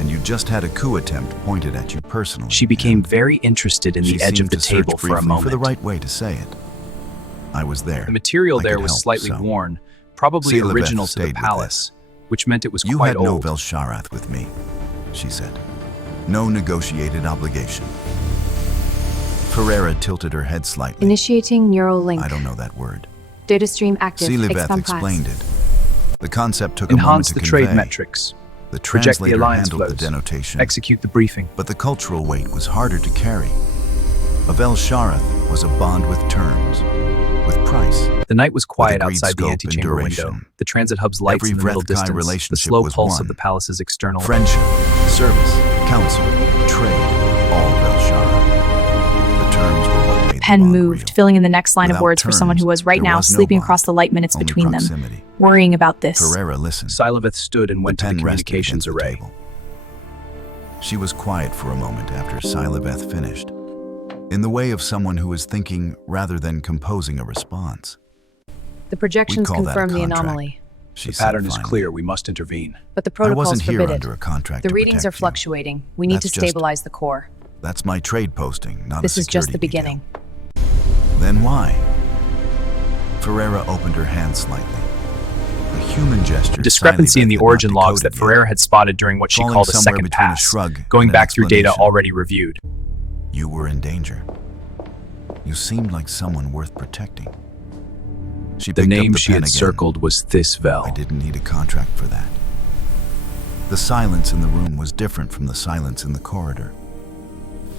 And you just had a coup attempt pointed at you personally. She became very interested in She the edge of seemed the to search table for a briefly moment. for the right way to say it. I was there. The material I there could was help, slightly so. worn, probably Siliveth original to stayed the with palace, which meant it was You quite had no old. Velsharath with me, she said. No negotiated obligation. Ferreira tilted her head slightly. Initiating neural link. I don't know that word. Data stream active. Siliveth Expand explained it. The concept took a moment Enhance to the convey. trade metrics. The Project the translator alliance handled the flows. denotation, Execute the briefing. but the cultural weight was harder to carry. A Velsharath was a bond with terms, with price. The night was quiet agreed outside the scope and antechamber window. duration. The transit hub's lights Every in the middle Vrethkai distance, the relationship slow was pulse one. of the palace's external. Friendship, service, counsel, trade, all Velsharath. The terms were what made the Pen bond moved, real. filling in the next line of Without words for someone terms, who was right there now was no sleeping bond, across the light minutes only between them, proximity. worrying about this. Ferreira listened. Siliveth stood and went to the pen rested communications against the array. table. She was quiet for a moment after Siliveth finished, in the way of someone who was thinking rather than composing a response. The projections call that a confirm the contract. anomaly, She The said pattern is finally. clear. We must intervene. but the I protocols wasn't here forbid under a it. contract The to readings are protect you. fluctuating. We need to That's just- stabilize the core. That's my trade posting, not This a is just security the beginning. detail. Then why? Ferreira opened her hand slightly. A human gesture. The discrepancy in the Siliveth had origin not logs that decoded yet. Ferreira had spotted during what she Falling called a somewhere second between a pass, shrug going and an back through data explanation. already reviewed. You were in danger. You seemed like someone worth protecting. She The picked up name the she pen had again. circled was Thisvel. I didn't need a contract for that. The silence in the room was different from the silence in the corridor.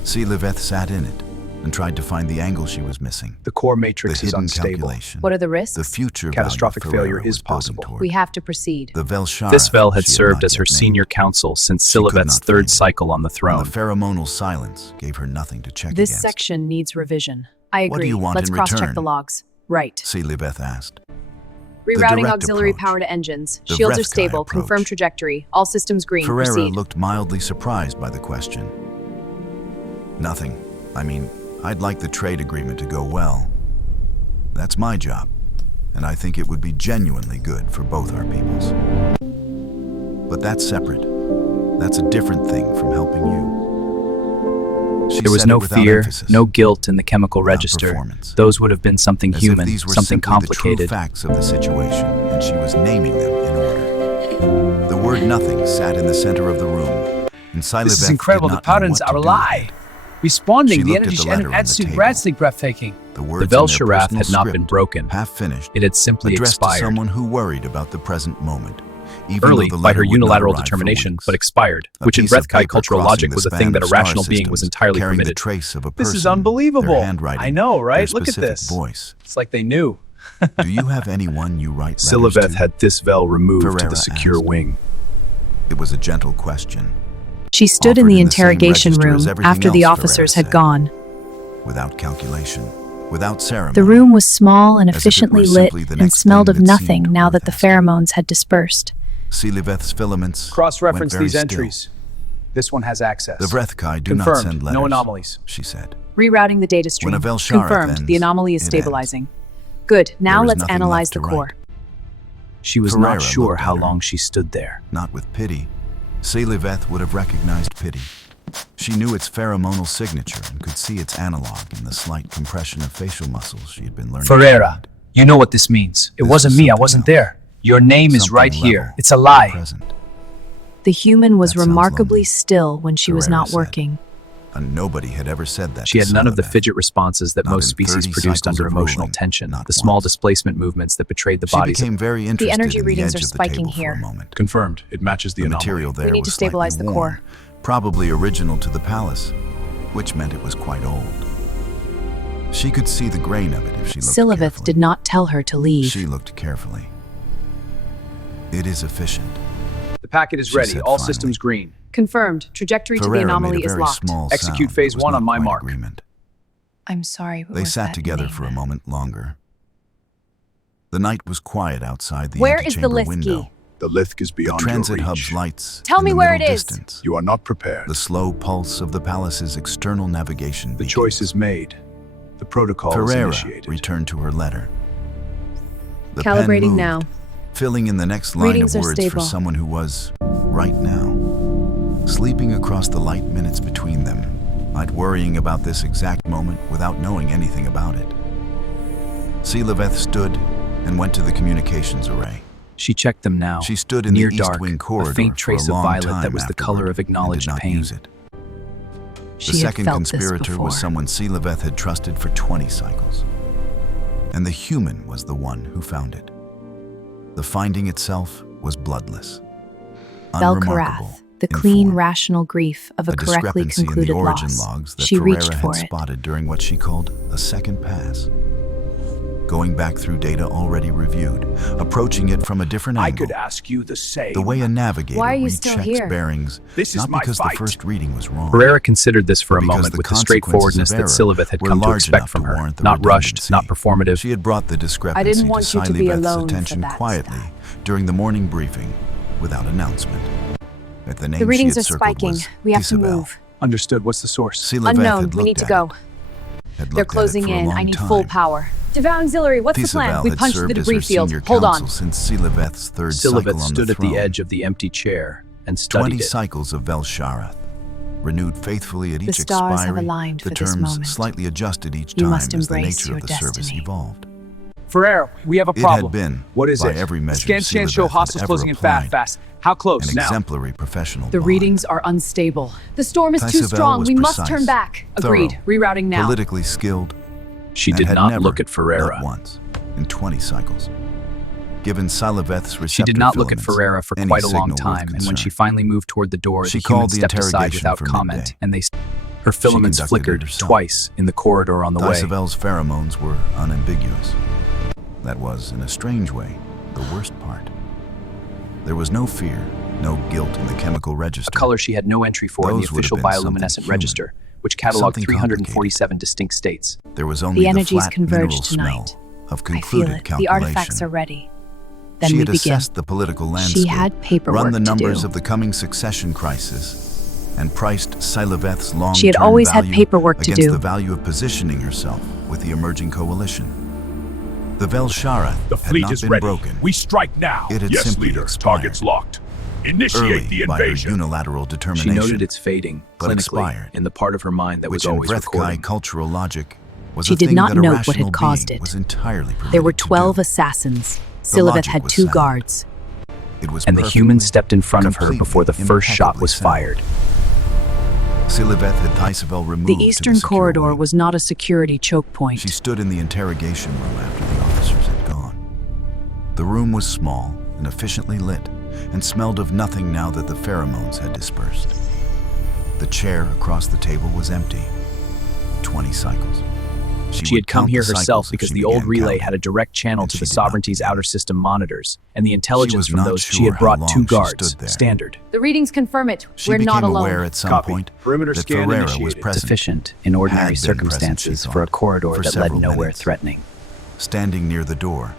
Siliveth sat in it and tried to find the angle she was missing. The core The matrix is hidden unstable. calculation. What are the risks? The future Catastrophic value failure Ferreira is was building possible. toward. We have to proceed. The Velsharath Thisvel had she served not as her yet senior named, counsel since could Siliveth's not third find it. cycle on the and throne. the pheromonal silence gave her nothing to check This against. section needs revision. I agree. What do you want Let's in cross-check return? the logs. Right. Siliveth asked. Rerouting direct auxiliary approach. power to engines. The Shields are Vrethkai stable. approach. Confirm trajectory. All systems green. Ferreira Proceed. looked mildly surprised by the question. Nothing. I mean, I'd like the trade agreement to go well. That's my job, and I think it would be genuinely good for both our peoples. But that's separate. That's a different thing from helping you. She There was said no it without fear, emphasis, no guilt in the chemical without register. performance. Those would have been something as human, if these were something simply the true complicated. facts of the situation, and she was naming them in order. The word nothing sat in the center of the room, and Siliveth This is incredible. did The not know patterns what are to a do lie. with it. Responding, She the looked at energy the letter on the absolutely table. breathtaking. The The words in their Velsharath personal had not been script, broken. half finished, It had simply addressed to expired. someone who worried about the present moment, even Early though the by letter her would not unilateral arrive for determination, weeks. but expired, A which in piece of Vrethkai paper cultural crossing logic the was a span thing that a of star rational being was systems, entirely carrying the permitted. trace of a This person, is unbelievable. their handwriting, I know, right? their Look at specific this. voice. It's like they knew. Do you have anyone you write letters Siliveth to? had Thisvel removed to Ferreira the secure asked. wing. It was a gentle question, She stood in Offered the in the same interrogation register room as everything after the else, officers Ferreira had said. gone. without calculation, without ceremony. The room was small and As if it efficiently were lit simply the and next smelled thing of that nothing seemed now worth that the asking. pheromones had dispersed. Siliveth's filaments Cross-reference went very these still. entries. This one has access. The Vrethkai do not Confirmed. send letters. No anomalies. She said. Rerouting the data stream. When a Velsharath Confirmed. ends, The anomaly is it stabilizing. Good. Now There is let's nothing analyze left the to core. write. She was Ferreira not sure looked how at her. long she stood there. Not with pity. Siliveth would have recognized pity. She knew its pheromonal signature and could see its analog in the slight compression of facial muscles she had been learning. to Ferreira, read. you know what this means. It This wasn't is me. I something wasn't else. there. Your name is Something right here. level, It's a lie. present. The human was That sounds remarkably lonely, still when she was Ferreira not said. working. And nobody had ever said that She to had none of the Siliveth. fidget responses that Not most in species 30 produced cycles under of emotional ruling, tension, not the small once. displacement movements that betrayed the She bodies. became very interested energy in the readings edge are of the spiking table here. for a moment. Confirmed. It matches the The anomaly. material there We need was to stabilize slightly the worn, core. probably original to the palace, which meant it was quite old. She could see the grain of it if she looked Siliveth carefully. did not tell her to leave. She looked carefully. It is efficient. The packet is She ready. said All finally. systems green. Confirmed. Trajectory to the Ferreira anomaly made a is very locked. small Execute sound, phase but was one not on my quite mark. agreement. I'm sorry, but They was sat that together name for a then? moment longer. The night was quiet outside the Where is the antechamber lift window. key? The lift is The beyond transit your hub's reach. lights Tell in me the where middle it is. distance. You are not prepared. The slow pulse of the palace's external navigation The begins. choice is made. The protocol is Ferreira initiated. returned to her letter. The Calibrating pen moved, now. filling in the next line Readings of are words for stable. someone who was, right now, sleeping across the light minutes between them, not worrying about this exact moment without knowing anything about it. Scifi stood and went to the communications array. She checked them now. She stood in near the East dark, Wing corridor a faint for trace a of long violet time that was the color afterward of and did acknowledged not pain. use it. She The had second felt this conspirator before. was someone Scifi had trusted for 20 cycles. And the human was the one who found it. The finding itself was bloodless, unremarkable, Belkarath, the in clean, form. rational grief of a correctly discrepancy in concluded the origin loss. logs that She Ferreira reached had for it. spotted during what she called a second pass. Going back through data already reviewed, approaching it from a different I angle. could ask you the same. The way a navigator Why are you still rechecks here? bearings, This is not my because fight. the first reading was wrong. Ferreira considered this for a Because moment the with the consequences straightforwardness of that error Scifi had were come to large expect enough from to her. warrant the Not rushed, redundancy. not performative. She had brought the discrepancy I didn't to want you to be Sci-Fi's alone for attention that quietly stuff. during the morning briefing without announcement. At the name The readings she are had circled spiking. was We have to Isabel. move. Understood. What's the source? Scifi Unknown. had We need looked to at go. it, had They're looked at it closing for a in. long I need time. full power. Divan Auxiliary, what's the plan? Isabel We had punched through served the as her debris field. senior Hold counsel on. since Scifi's third cycle Scifi on stood the at the throne. edge of the empty chair and 20 studied it. cycles of Velsharath, renewed faithfully at The each stars have expiry, aligned the for this terms moment. slightly adjusted each You time must as the embrace nature your of the service destiny. evolved. Ferreira, we have a It problem. had been, What is by it? every measure Scans Scifi show had hostiles ever closing in applied, fast. How close? an Now. exemplary professional The bond. readings are unstable. The storm is too Isabel strong. was We must precise, turn back. Agreed. thorough, Rerouting now. politically skilled, She and did had not never, look at Ferreira. not once, in 20 cycles. Given Siliveth's receptor She did not look at filaments, Ferreira for any quite a long signal worth time, and when concern. she finally moved toward the door, She the human called the stepped aside interrogation without for comment, midday. and her filaments conducted it flickered herself. twice in the corridor on the way. Thysabel's pheromones were unambiguous. That was, in a strange way, the worst part. There was no fear, no guilt in the chemical A register. color she had no entry for in the Those would have official been something bioluminescent human, register, which cataloged something 347 distinct states. There was only The energies flat mineral converge tonight. smell of I feel concluded it. The calculation. artifacts are ready. Then She we had begin. assessed the political landscape, She had paperwork run the numbers to do. of the coming succession crisis, and priced Siliveth's long-term She had always had value paperwork to against do. the value of positioning herself with the emerging coalition. The Velsharath The had fleet not is been ready. broken. We strike now. It had yes, simply leader. expired. Targets locked. Initiate Early the by her invasion. unilateral She determination. noted its fading, but clinically, expired, in the part of her mind that was which in always Vrethkai recording. cultural logic was She a did thing not that a note what had rational caused being it. was entirely There were permitted to 12 do. assassins. The Siliveth logic had was 2 sound. guards. It was And the perfect, human stepped in front of her completely, before the first shot impeccably was sound. fired. Siliveth had Thysabel removed The to eastern secure corridor wing. was not a security choke point. She stood in the interrogation room after the officers had gone. The room was small and efficiently lit, and smelled of nothing now that the pheromones had dispersed. The chair across the table was empty. 20 cycles. She would had come count here the herself cycles if because she the old began relay counting. had a direct channel And to she the did not sovereignty's begin. outer system monitors, and the intelligence was from not those she sure had brought how 2 long she guards, stood there. standard. The readings confirm it. She We're became not alone. aware at some Copy. point Perimeter that scan Ferreira was initiated. present, Sufficient in Had ordinary been present, circumstances she for a thought, corridor for that led several nowhere minutes. threatening. standing near the door,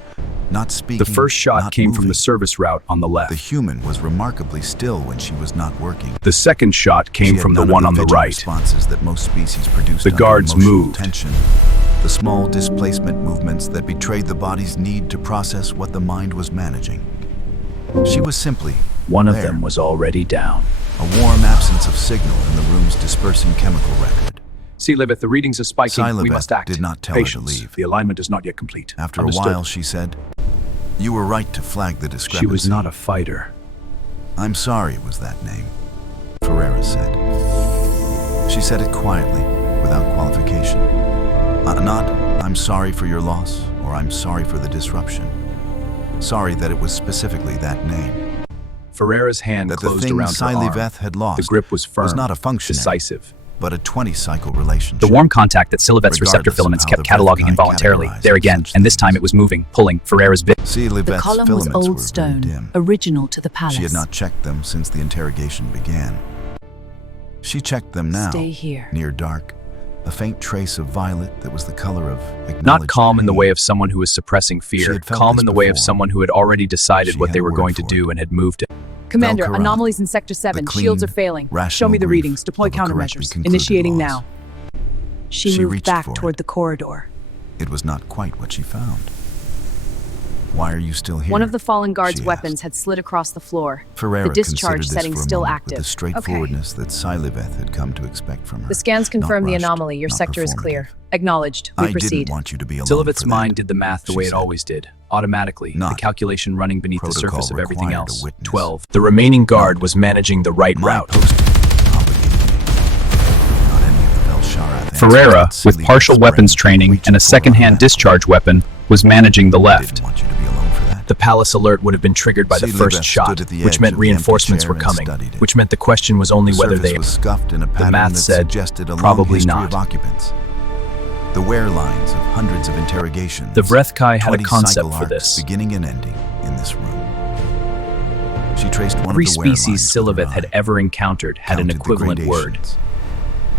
not speaking. The first shot not came from moving. the service route on the The left. human was remarkably still when she was not working. The second shot She came had from the none of one on the vigil right. responses that most species produced The under guards emotional moved. tension. The small displacement movements that betrayed the body's need to process what the mind was managing. She was simply One of there. them was already down. A warm absence of signal in the room's dispersing chemical record. See, Liveth, the readings are spiking. We Siliveth must act. did not tell her to Patience. leave. The alignment is not yet complete. After Understood. a while, she said, "You were right to flag the discrepancy." She was not a fighter. "I'm sorry was that name," Ferreira said. She said it quietly, without qualification. Not, "I'm sorry for your loss," or "I'm sorry for the disruption." Sorry that it was specifically that name. Ferreira's hand That the closed thing around her arm. Siliveth had lost The grip was firm, not a functionary, decisive. but a 20-cycle relationship. The warm contact that Siliveth's receptor Regardless of filaments how kept the cataloging Vrethkai involuntarily. categorized There again, such and this time things. it was moving, pulling Ferreira's bit. The Siliveth's column was filaments were old very stone, dim. original to the palace. She had not checked them since the interrogation began. She checked them now, Stay here. near dark, a faint trace of violet that was the color of acknowledged Not calm in the pain. way of someone who was suppressing She fear, had felt calm this in the way of before. someone who had already decided She what had they a were word going to for do it. and had moved it. Commander, Velcro. anomalies in Sector 7. clean, Shields are failing. Show rational me the grief readings. Deploy of a correctly countermeasures. concluded Initiating loss. now. She She moved reached back for toward it. the corridor. It was not quite what she found. Why are you still here? One of the fallen guard's she weapons asked. had slid across the floor. Ferreira the discharge considered this setting for a still moment active. with the straightforwardness that Sci-Fi had come to expect from her. The scans confirm Not the rushed, anomaly. Your not sector is performative. clear. Acknowledged. We I proceed. didn't want you to be alone Silivet's for mind that, did the math the she way it said. always did, automatically, the Not calculation running beneath the protocol surface of everything required a else. witness. 12. The remaining guard was managing the right My route. post obligated me. Not any of the Velsharath Ferreira, answers, with but partial Silivet's weapons brain training reached and a for second-hand that. discharge weapon, was managing the I left. didn't want you to be alone for that. The palace alert would have been triggered by the Silivet first stood shot, at the which edge meant of the empty reinforcements chair were and coming, studied it. which meant the question was only The whether surface they... was scuffed in a pattern math that said, suggested a long probably history not. of occupants. The wear lines of hundreds of interrogations. The Vrethkai had a 20 concept cycle for arcs this. beginning and ending in this room. She traced one Every of the wear lines species with her Silivet had eye, ever encountered had an counted the equivalent word. gradations.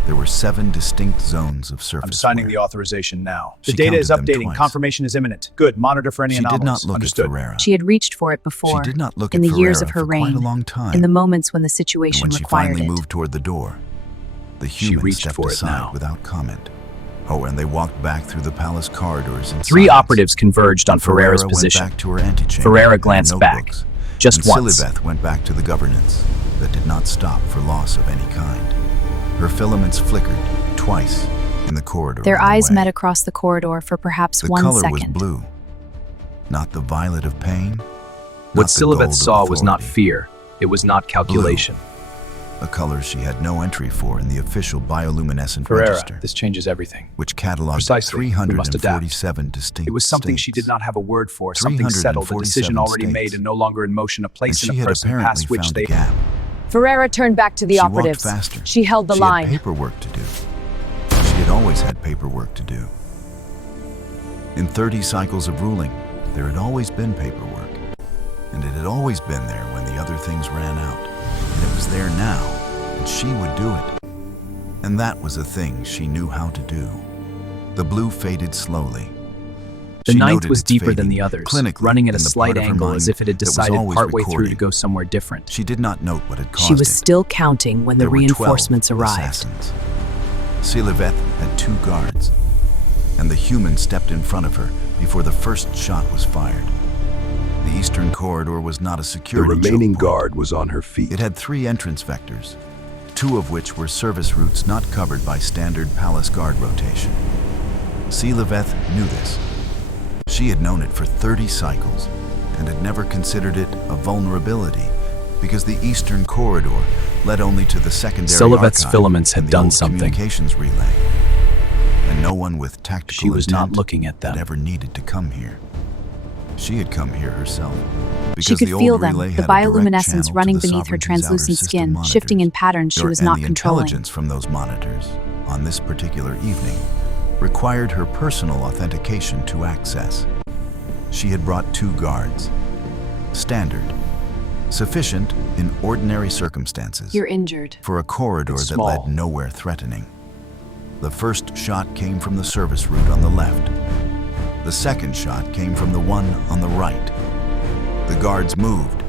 There were 7 distinct zones of surface I'm signing wear. the authorization now. She The data is counted them updating. twice. Confirmation is imminent. Good. Monitor for any She anomalies. did not look Understood. at Ferreira. She had reached for it before, She did not look in at the years Ferreira of her for quite reign, a long time. in the moments when the And situation when she required finally it. moved toward the door, the She human reached stepped for it aside now. without comment. Oh, and they walked back through the palace corridors in 3 silence. operatives converged on Ferreira's Ferreira position. went back to her antechamber Ferreira and glanced back, notebooks, just and once. Siliveth went back to the governance that did not stop for loss of any kind. Her filaments flickered twice in the corridor. Their on the eyes way. met across the corridor for perhaps The 1 color second. was blue, not the violet of pain. What not the gold Silivet of saw was not authority. fear, it was not calculation. A color she had no entry for in the official bioluminescent Ferreira, register, this changes everything. which cataloged Precisely. We must adapt. 347 distinct It was something she states. did not have a word for, something settled, a decision 347 already states. made and no longer in motion, a And place she and a had person apparently past which found they... a gap. Ferreira turned back to the She operatives. walked faster. She held the She line. had paperwork to do. She had always had paperwork to do. In 30 cycles of ruling, there had always been paperwork. And it had always been there when the other things ran out. And it was there now, and she would do it. And that was a thing she knew how to do. The blue faded slowly. The She ninth noted was its deeper than fading, the others, clinically, running at a in the slight part of her angle mind as if it had that was decided always partway through to recording. go somewhere different. She did not note what had caused She was it. still counting when the There were 12 reinforcements arrived. assassins. Siliveth had 2 guards, and the human stepped in front of her before the first shot was fired. The eastern corridor was not a The security remaining choke point. guard was on her feet. It had 3 entrance vectors, 2 of which were service routes not covered by standard palace guard rotation. Siliveth knew this. She had known it for 30 cycles and had never considered it a vulnerability because the eastern corridor led only to the secondary Silivet's archive filaments had and the done old something. communications relay. And no one with tactical She was not intent looking at had them. ever needed to come here. She had come here herself because She could the old feel them, relay the had a direct bioluminescence channel to running the beneath her sovereignty's translucent outer skin, system shifting in monitors. patterns she was And not the controlling. intelligence from those monitors on this particular evening required her personal authentication to access. She had brought 2 guards. Standard. Sufficient in ordinary circumstances. You're injured. For a corridor It's that small. led nowhere threatening. The first shot came from the service route on the left. The second shot came from the one on the right. The guards moved.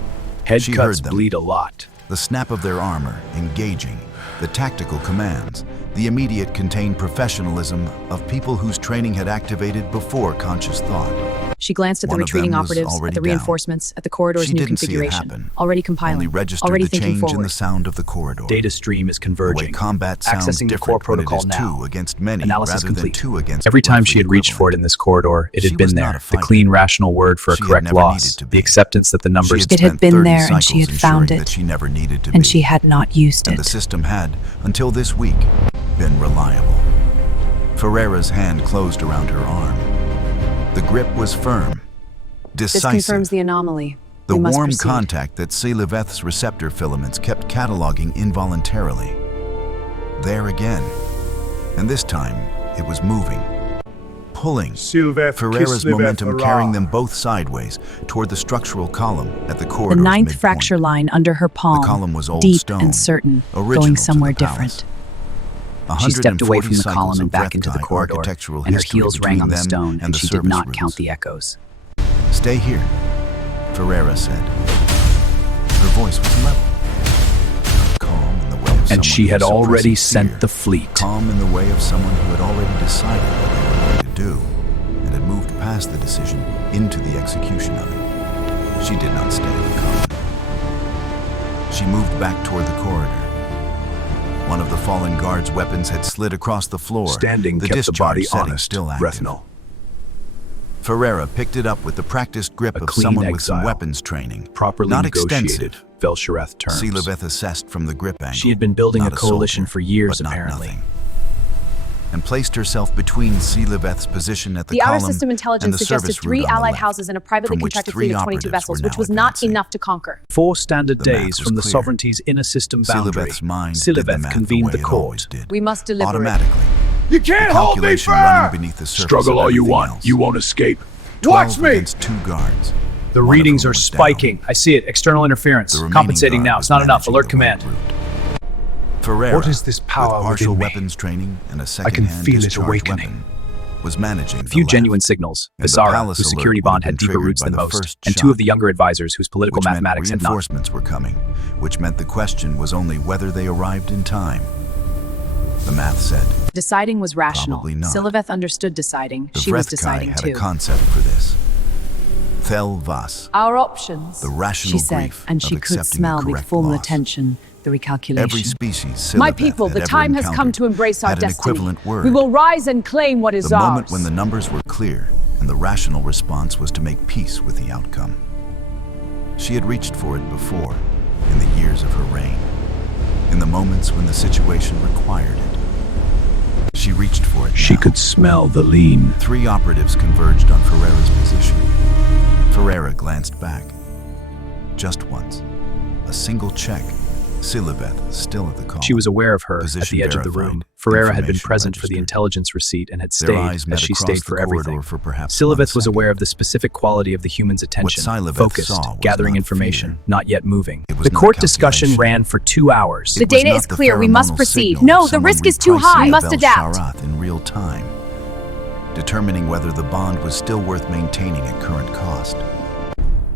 Head She cuts heard them. bleed a lot. The snap of their armor, engaging, the tactical commands, the immediate contained professionalism of people whose training had activated before conscious thought. She glanced at the One of retreating them was operatives, already at the down. reinforcements, at the corridor's She new didn't see it configuration. happen. Already compiling, Only registered already the thinking change in forward. the sound of the corridor. Data stream is The way converging. combat sounds Accessing the core different when it protocol is now. 2 against many Analysis rather than complete. 2 against Every time she roughly had reached for it equivalent. in this corridor, it She had been was not there. a The fighter. clean, rational word for a She had correct never loss. needed to The be. acceptance that the numbers... She It had spent been 30 there and she cycles had found ensuring it. that she never needed to And be. she had not used And the it. system had, until this week, been reliable. Ferreira's hand closed around her arm. The grip was firm, This decisive. confirms the anomaly. The We must warm proceed. contact that Siliveth's receptor filaments kept cataloging involuntarily. There again. And this time, it was moving. Pulling. Silveth Ferreira's Kisleveth momentum carrying Ara. them both sideways toward the structural column at the The corridor's ninth midpoint. fracture line under her palm, The column was old deep stone, and certain, original going to somewhere the palace. different. She stepped away 140 from the cycles column and of back into the Rethkai corridor, architectural and her history heels rang on the between them stone, and the she did service not rooms. count the echoes. Stay here, Ferreira said. Her voice was level. Calm in the way of someone And she who had suppresses already fear. sent the fleet. Calm in the way of someone who had already decided what they were going to do and had moved past the decision into the execution of it. She did not stay in the common. She moved back toward the corridor. One of the fallen guard's weapons had slid across the floor. Standing the kept the discharge body setting honest, still active. Rethnal. Ferreira picked it up with the practiced grip A of clean someone with some exile. weapons training. Properly not negotiated extensive. Velshareth terms. Siliveth assessed from the grip angle. She had been building not a coalition soldier, for years, but not apparently. nothing. And placed herself between Siliveth's position at the The Outer column System and Intelligence the suggested service 3 route on the Allied left, houses and a privately from which contracted 3 fleet of 22 operatives vessels, were which now was not advancing. enough to conquer. 4 standard The math days was from the clear. sovereignty's inner system boundary. Siliveth's mind did the Siliveth math convened the the way it court. always did. We must deliberate. Automatically. You can't The hold me calculation fair! running beneath the surface Struggle of all you everything want. else. You won't escape. 12 Watch me! against 2 guards. The One of readings whom are was down. spiking. I see it. External interference. The remaining Compensating guard now. was It's not enough. managing Alert the command. right route. Ferreira, What is this power with partial within me? weapons training and a can second-hand feel it discharge awakening. weapon, was managing A few the genuine left, signals. and the Visara, palace whose alert security would have bond been had deeper triggered roots by than the most, first and 2 shot, of the younger advisors whose political which meant mathematics had not. reinforcements were coming, which meant the question was only whether they arrived in time. The math said Deciding was rational. Probably not. Siliveth understood deciding. the She was Vrethkai deciding had too. a concept for this. Thel Vas, Our options. the rational She said, grief and of she could accepting smell a the correct full loss. attention, the recalculation. Every species Siliveth My people, had the ever time has come encountered to embrace our had an destiny. equivalent word. We will rise and claim what is The ours. moment when the numbers were clear and the rational response was to make peace with the outcome. She had reached for it before, in the years of her reign, in the moments when the situation required it. She reached for it She now. could smell the lean. 3 operatives converged on Ferreira's position. Ferreira glanced back. Just once. A single check. Siliveth still at the call. She was aware of her at Position the edge of the verified. room. Ferreira had been Information present for the registered. intelligence receipt and had Their stayed eyes met as she across stayed the for corridor everything. for perhaps 1 Siliveth was second. aware of the specific quality of the human's attention, Siliveth focused, saw was gathering not information, fear. not yet moving. It was The not court discussion calculation. ran for 2 hours. The It was data not is the clear. We must pheromonal proceed. signal No, of the someone risk is too repricing high. We the must Bel adapt. Sharath in real time, determining whether the bond was still worth maintaining at current cost.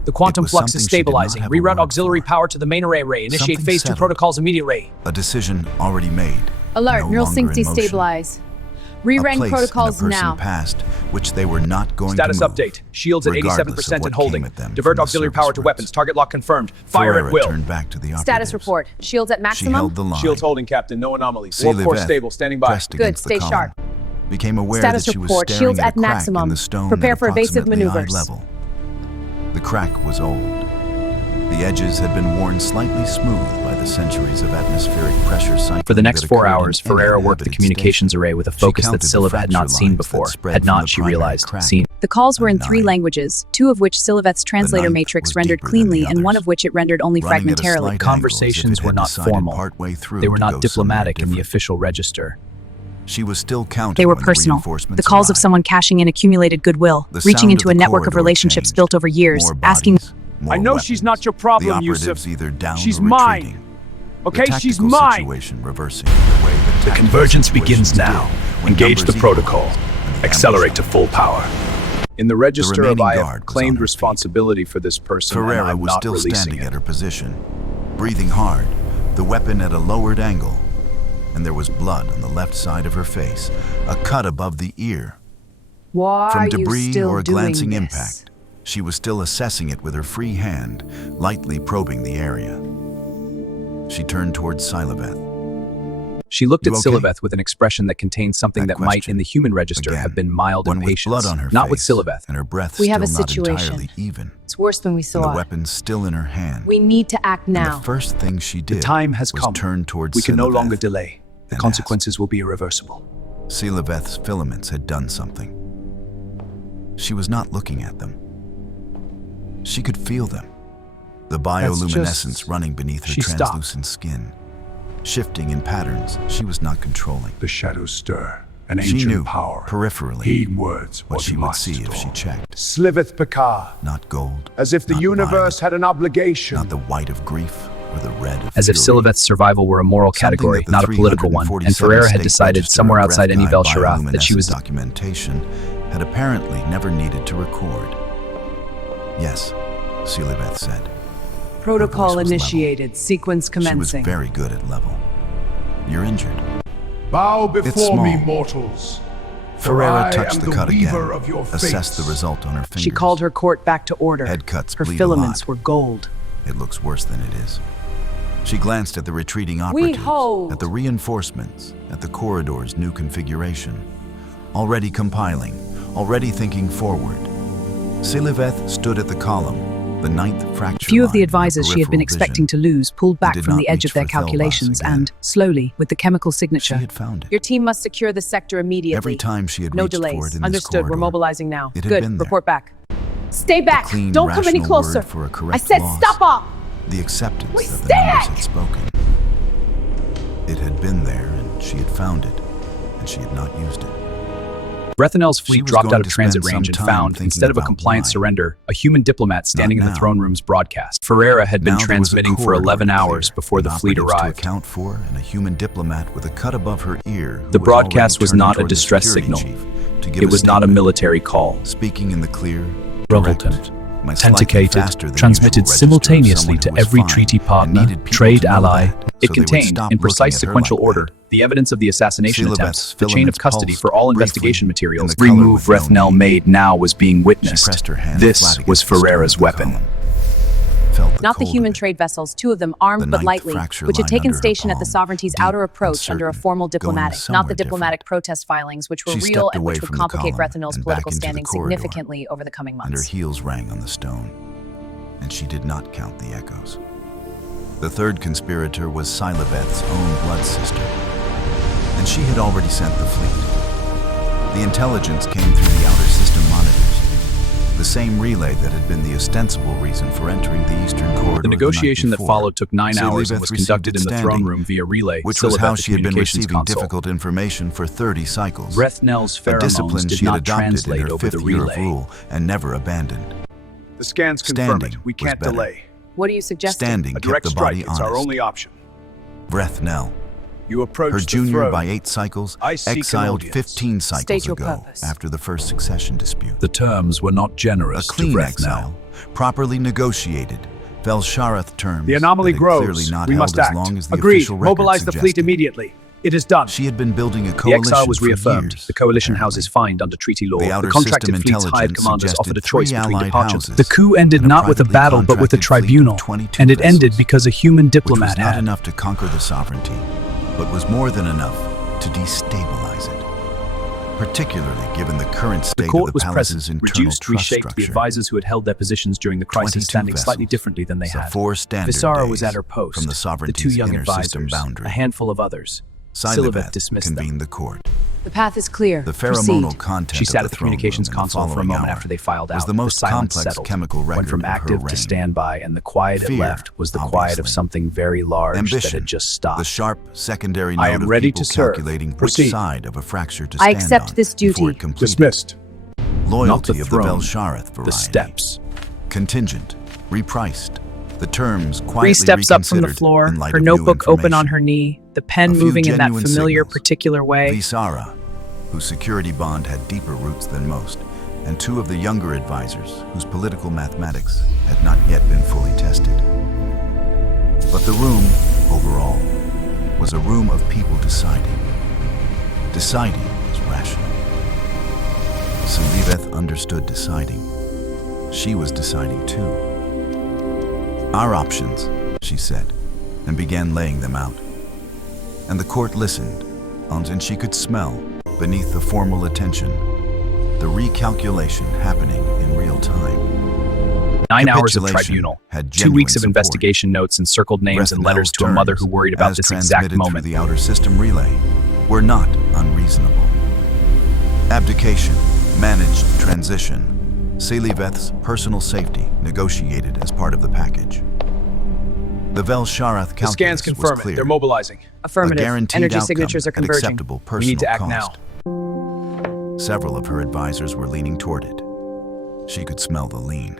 The quantum was flux something is she did not stabilizing. have a Reroute word auxiliary for. power to the main array. Initiate Something phase 2 settled. protocols immediately. A decision already made. Alert, no neural longer sync in motion. destabilize. A Re-rank place protocols and a person now. past which they were not going Status to move. update. Shields at regardless of 87% what and holding. came at them Divert from the auxiliary service power to routes. weapons. Target lock confirmed. Fire Ferreira at will. turned back to the Status operatives. report. Shields at She maximum. held the line. Shields holding, Captain. No anomalies. Siliveth, Warp core stable. Standing by. pressed Good, against the stay column, sharp. Became aware Status that she was report. staring Shields at a at crack maximum. in the stone Prepare at for evasive approximately eye maneuvers. level. The crack was old. The edges had been worn slightly smooth by the centuries of atmospheric pressure cycling. For the next that 4 occurred in hours, any Ferreira worked the inhabited communications station. array with a She focus that counted the Silva had not fracture seen lines before. that spread Had from not, the she primary realized, crack. seen. The calls were in 3 9. languages, 2 of which Siliveth's translator 9th matrix was rendered deeper than cleanly the and 1 others. of which it rendered only Running at a fragmentarily. slight angle, as if Conversations it were had not decided formal. partway through They were to not go somewhere diplomatic in the different. official register. She was still counting. They were when the personal. The reinforcements calls of arrived. someone cashing in accumulated goodwill, The reaching sound into of a the network of corridor relationships changed. built over years, More asking. bodies, more I know weapons. she's not your The problem, operatives Yusuf. either down She's or mine. retreating. Okay, The she's tactical mine. situation reversing the way that The tactical convergence situations begins now. did when Engage the numbers protocol. equaled and the Accelerate ambush to full power. In the register of remaining I guard have was claimed on her feet. responsibility for this person, and Ferreira I'm was not still releasing standing it. at her position, breathing hard, the weapon at a lowered angle, and there was blood on the left side of her face, a cut above the ear. Why From are you debris still or a doing glancing this? impact, she was still assessing it with her free hand, lightly probing the area. She turned towards Siliveth. She looked You at okay? Siliveth with an expression that contained something That that might, question. in the human register, Again, have been mild one with impatience. blood on her Not with face, Siliveth. and her breath We still have a not situation. entirely even, It's worse than we and the saw. weapon still in her hand. We need to act And now. the first thing she did The time has was come. turn towards We can no Siliveth longer delay. The and consequences will be irreversible. Siliveth's filaments had done something. She was not looking at them. She could feel them. The bioluminescence running beneath her She stopped. translucent skin. Shifting in patterns she was not controlling. The shadows stir. An She ancient knew, power. peripherally, Heed words. what she would must, see if she Lord. checked. Sliveth Picard. Not gold, As if the not universe violet, had an obligation. not the white of grief, or the red of As if fury. Siliveth's survival were a moral Something category, that the not a political one, and 347 Ferreira had state decided register somewhere of outside any breath-guide Velsharath that she was... bioluminescent documentation had apparently never needed to record. Yes, Siliveth said. Protocol Her voice was initiated. Sequence She was commencing. very good at level. You're injured. Bow before me, small. mortals. Ferreira I touched am the cut again, weaver of your assessed the fates. result on her fingers. She called her court back to order. Head cuts Her bleed filaments a lot. were gold. It looks worse than it is. She glanced at the retreating operatives, hold. at the reinforcements, at the corridor's new configuration. Already compiling, already thinking forward. Siliveth stood at the column, the ninth fracture Few of the line in her advisors she had been peripheral expecting vision. to lose pulled back did from not the edge reach of their for Thelbas calculations again. and, slowly, with the chemical She signature, had found it. Your team must secure the sector immediately. Every time she had No reached for delays. it in Understood. this We're corridor, mobilizing now. it had Good. been there. Report back. Stay back. clean, Don't come any rational closer. word for a correct I said loss. stop off. The acceptance We that the stay numbers back! had spoken. It had been there, and she had found it, and she had not used it. Brethanel's She fleet was dropped going out of to transit spend range some and time found, thinking instead of a about compliant why. surrender, a human diplomat standing in the now. throne room's broadcast. Ferreira had been Now there was a transmitting for corridor 11 to hours clear, before the and fleet operatives arrived. to account for, and a human diplomat with a cut above her ear. who The was broadcast already was turning not a toward the distress security signal. chief to give It was not a statement. military call. Speaking in the clear, Revoltant, direct, my slightly authenticated, faster than transmitted usual register of simultaneously someone to who was every fine treaty and partner, needed people trade to know ally. that, It so they would contained, stop in precise looking at her sequential like order, that. the evidence of the assassination Siliveth's attempts, the chain of filaments custody pulsed for all briefly investigation in materials. the color Remove with no Rethnell need. made now was being She witnessed. pressed her hand This flat was against the stern Ferreira's of the weapon. column. Felt the Not the cold human of it. trade vessels, two of them armed The but ninth lightly, fracture which had line taken under her station at the palm, sovereignty's deep, outer approach under a uncertain, formal going diplomatic, not somewhere the diplomatic protest filings, which were She real stepped and away which would from the complicate column Brethanel's and political back into the standing corridor, significantly over the coming and her months. heels rang on the stone, and she did not count the echoes. The third conspirator was Siliveth's own blood sister, and she had already sent the fleet. The intelligence came through the outer system monitors, the same relay that had been the ostensible reason for entering the eastern corridor. The negotiation that followed took 9 hours and Siliveth was received conducted it in the throne standing, room via relay, which was how Siliveth, the she had been communications receiving console. difficult information for 30 cycles. Brethnell's A discipline pheromones did she had not adopted in translate her over the fifth year of relay. rule and never abandoned. The scans confirm Standing it. We was can't better. delay. What are you suggesting? Standing A kept direct the strike. body It's honest. our only option. Brethnell, You approach her the junior throne. by 8 cycles, I seek an exiled audience. 15 State cycles your ago purpose. after the first succession dispute. The terms were not A generous to clean Brethnell. exile, properly negotiated, Velsharath terms The anomaly that had grows. clearly not We held must as act. long as the Agreed. official record Mobilize the fleet suggested. immediately. It is done. She had been building a The coalition exile was for reaffirmed. years, The coalition apparently. houses fined under treaty law. The outer contracted system fleet's hired intelligence commanders suggested offered a choice 3 between allied departures. houses The coup ended and a not with a privately battle but with a contracted fleet of tribunal, 22 and it ended vessels, because a human which diplomat was not had. enough to conquer the sovereignty, but was more than enough to destabilize it, particularly given the current The state court of the was palace's present, internal reduced, trust reshaped, the structure. advisors who had held their positions during the crisis 22 standing slightly vessels. differently than they So had. 4 standard Visara was days at her post, from the the sovereignty's 2 young inner system advisors, boundary. a handful of others. Siliveth Siliveth dismissed them. convened the court. The path is clear. The Proceed. pheromonal content She sat of at the throne communications room in the console for a following moment hour after they filed was out. the most silence complex settled. chemical record Went from of her active reign. to standby, and the quiet it Fear, left was the quiet of obviously. something very large Ambition, that had just stopped. the sharp secondary note I am of ready people to serve. calculating which Proceed. side of a fracture to I stand accept on this before duty. it completed. Dismissed. Loyalty Not the of the throne, Velsharath variety. the steps. Contingent, repriced. The terms 3 quietly steps up from the reconsidered floor, in light her of new notebook open on information. her knee, the A pen few moving in that genuine familiar, signals. particular way. Visara, whose security bond had deeper roots than most, and 2 of the younger advisors whose political mathematics had not yet been fully tested. But the room, overall, was a room of people deciding. Deciding is rational. Siliveth understood deciding. She was deciding too. Our options, she said, and began laying them out. And the court listened, and she could smell, beneath the formal attention, the recalculation happening in real time. 9 hours of Capitulation tribunal, had 2 weeks of genuine support. investigation notes and circled names and letters to a mother who worried about as this exact transmitted moment. through the outer system relay were not unreasonable. Abdication, managed transition, Siliveth's personal safety negotiated as part of the package. The Velsharath The scans calculus confirm was it. clear. They're mobilizing. A Affirmative. guaranteed Energy outcome signatures are at converging. acceptable We personal need to act cost. now. Several of her advisors were leaning toward it. She could smell the lean.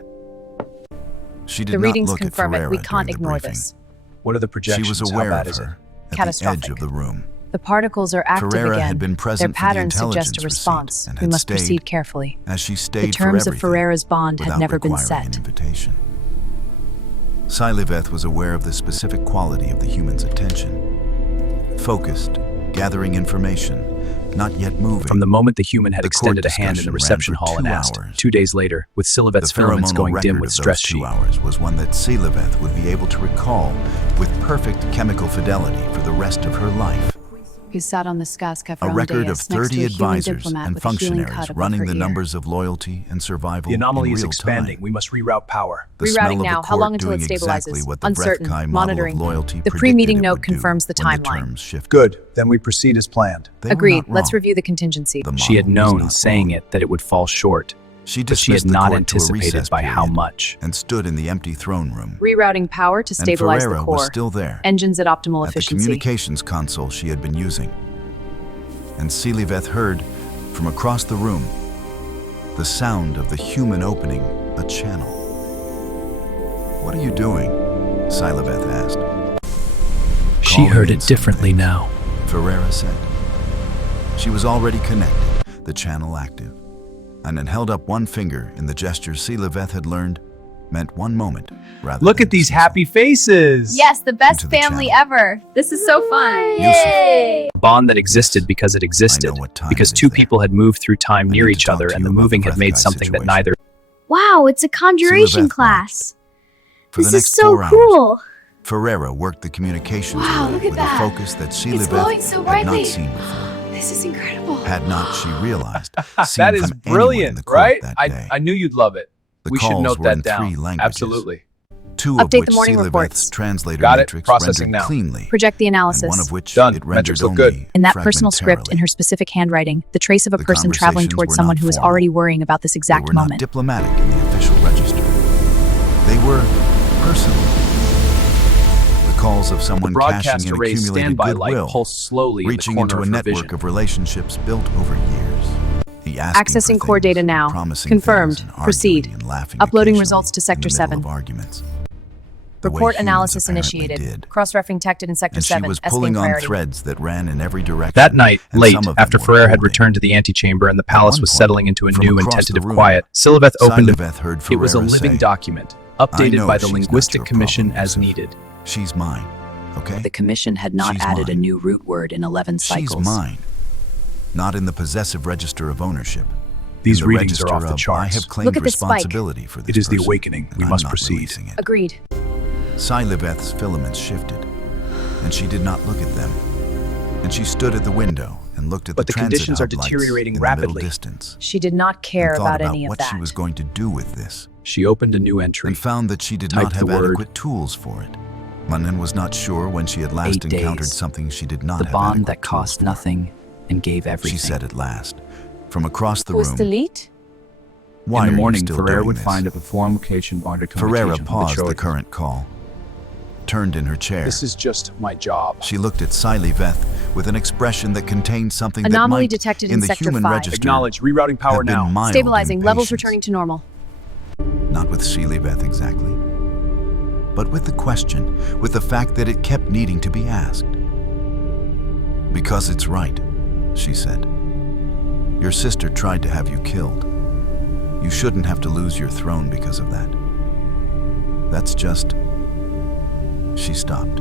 She did The not readings look at confirm it. Ferreira We can't during the ignore briefing. this. What are the projections? She was How aware bad of is it? her at the Catastrophic. edge of the room. The particles are active Ferreira again. had been Their present for the patterns intelligence suggest a receipt response. and We had must stayed proceed carefully. as she stayed The terms for of everything Ferreira's bond had without never been requiring an set. invitation. Sci-Fi was aware of the specific quality of the human's attention. Focused, gathering information, not yet moving. From the moment the human had The court extended a hand in the discussion reception ran for hall and 2 asked, hours. 2 days later, with The Siliveth's filaments pheromonal going dim record with of stress, those 2 she hours was one that Sci-Fi would be able to recall with perfect chemical fidelity for the rest of her life. He sat on the Skaska A record of 30 next to a human advisors diplomat and with a healing functionaries cut above running her the ear. numbers of loyalty and survival The anomaly in is real expanding. time. We must reroute power. The Rerouting smell of now. a How court long until it doing exactly stabilizes? what the Uncertain. Vrethkai model Monitoring. of loyalty The predicted pre-meeting it note would do confirms the when timeline. terms shifted. Good. Then we proceed as planned. They were Agreed. not Let's wrong. review the contingency. The She had model was known, not saying wrong. it, that it would fall short, She but she had dismissed the not court to a anticipated recess by how period much. and stood in the empty throne room. Rerouting power to And stabilize Ferreira the core. was still there. Engines at optimal At the efficiency. communications console she had been using. And Sci-Fi heard, from across the room, the sound of the human opening a channel. "What are you doing?" Sci-Fi asked. She "Calling heard in it differently something," now. Ferreira said. She was already connected, the channel active, and then held up one finger in the gesture Sci-Fi had learned meant one moment rather Look than at these dismissal. happy faces! Yes, the best Into the family channel. ever. This is so fun. Yusuf. Yay! A bond that existed because it existed, what time because it is two there. people had moved through time I near need to each talk other, to and you the about moving the had made Vrethkai something that situation. neither. Wow, it's a conjuration Siliveth class. For This the is next so 4 hours, cool. Ferreira worked the communications Wow, array look at with that. a focus that It's glowing Sci-Fi so had brightly. not seen before. This is incredible. Had not she realized seen That is from anyone in brilliant, the court right? that I day. knew you'd love it. The We should calls note were in that down. 3 languages. Absolutely. 2 of Update which the morning Sci-Fi's reports. translator Got it. matrix Processing rendered now. cleanly, Project the and analysis. one of which Done. it rendered Metrics look only good. In that personal script, in fragmentarily. her specific handwriting, the trace of a The person traveling conversations towards were someone not who is formal. already worrying about this They exact were not moment. diplomatic in the official register. They were personal. The calls of The someone broadcast cashing in array's accumulated standby light goodwill, pulsed slowly in the reaching corner into a of her network vision. of relationships built over years. He asking Accessing for core things, data now. promising Confirmed. things, and Proceed. arguing and laughing Uploading occasionally results to in Sector the middle 7. of arguments. The way Report humans analysis apparently initiated. did. Cross-referencing detected in Sector And she 7. was Escalating pulling on priority. threads that ran in every direction. That night, and late, some of them after were Ferrer had holding. returned to the antechamber and the At palace one was point, settling into a from new and across the tentative room, quiet, Siliveth opened Sci-Fi heard It was a Ferreira living say, document, "I updated know by the she's not Linguistic your Commission problem, as Yusuf. needed. She's mine, okay? The commission had not She's added a mine. new root word in 11 cycles. She's mine. Not in the possessive register of ownership. These In the readings are register off the of, charts. I have claimed Look at this spike. responsibility for this It is the person, awakening. and We I'm must not proceed. releasing it. Agreed. Sci-Fi filaments shifted, and she did not look at them. And she stood at the window and looked at But the the transit conditions are hub lights deteriorating in rapidly. the middle distance. She did not care and thought about any of what that. she was going to do with this, She opened a new entry. and found that she did Typed not have the word. adequate tools for it. Manan was not sure when she had last 8 encountered days. something she did not The have bond adequate that tools cost for. nothing and gave everything. She said at last, from across the Who's room. the lead? Why In are the you morning, still Ferrer doing would this? find a performation by the Ferreira communication paused the choice. current call, turned in her chair. This is just my job. She looked at Sci-Fi with an expression that contained something Anomaly that might, detected in in the Sector human 5. register, Acknowledge. Rerouting power have been now. mild Stabilizing. Levels impatience. returning to normal. Not with Sci-Fi exactly, but with the question, with the fact that it kept needing to be asked. Because it's right, she said. Your sister tried to have you killed. You shouldn't have to lose your throne because of that. That's just... She stopped.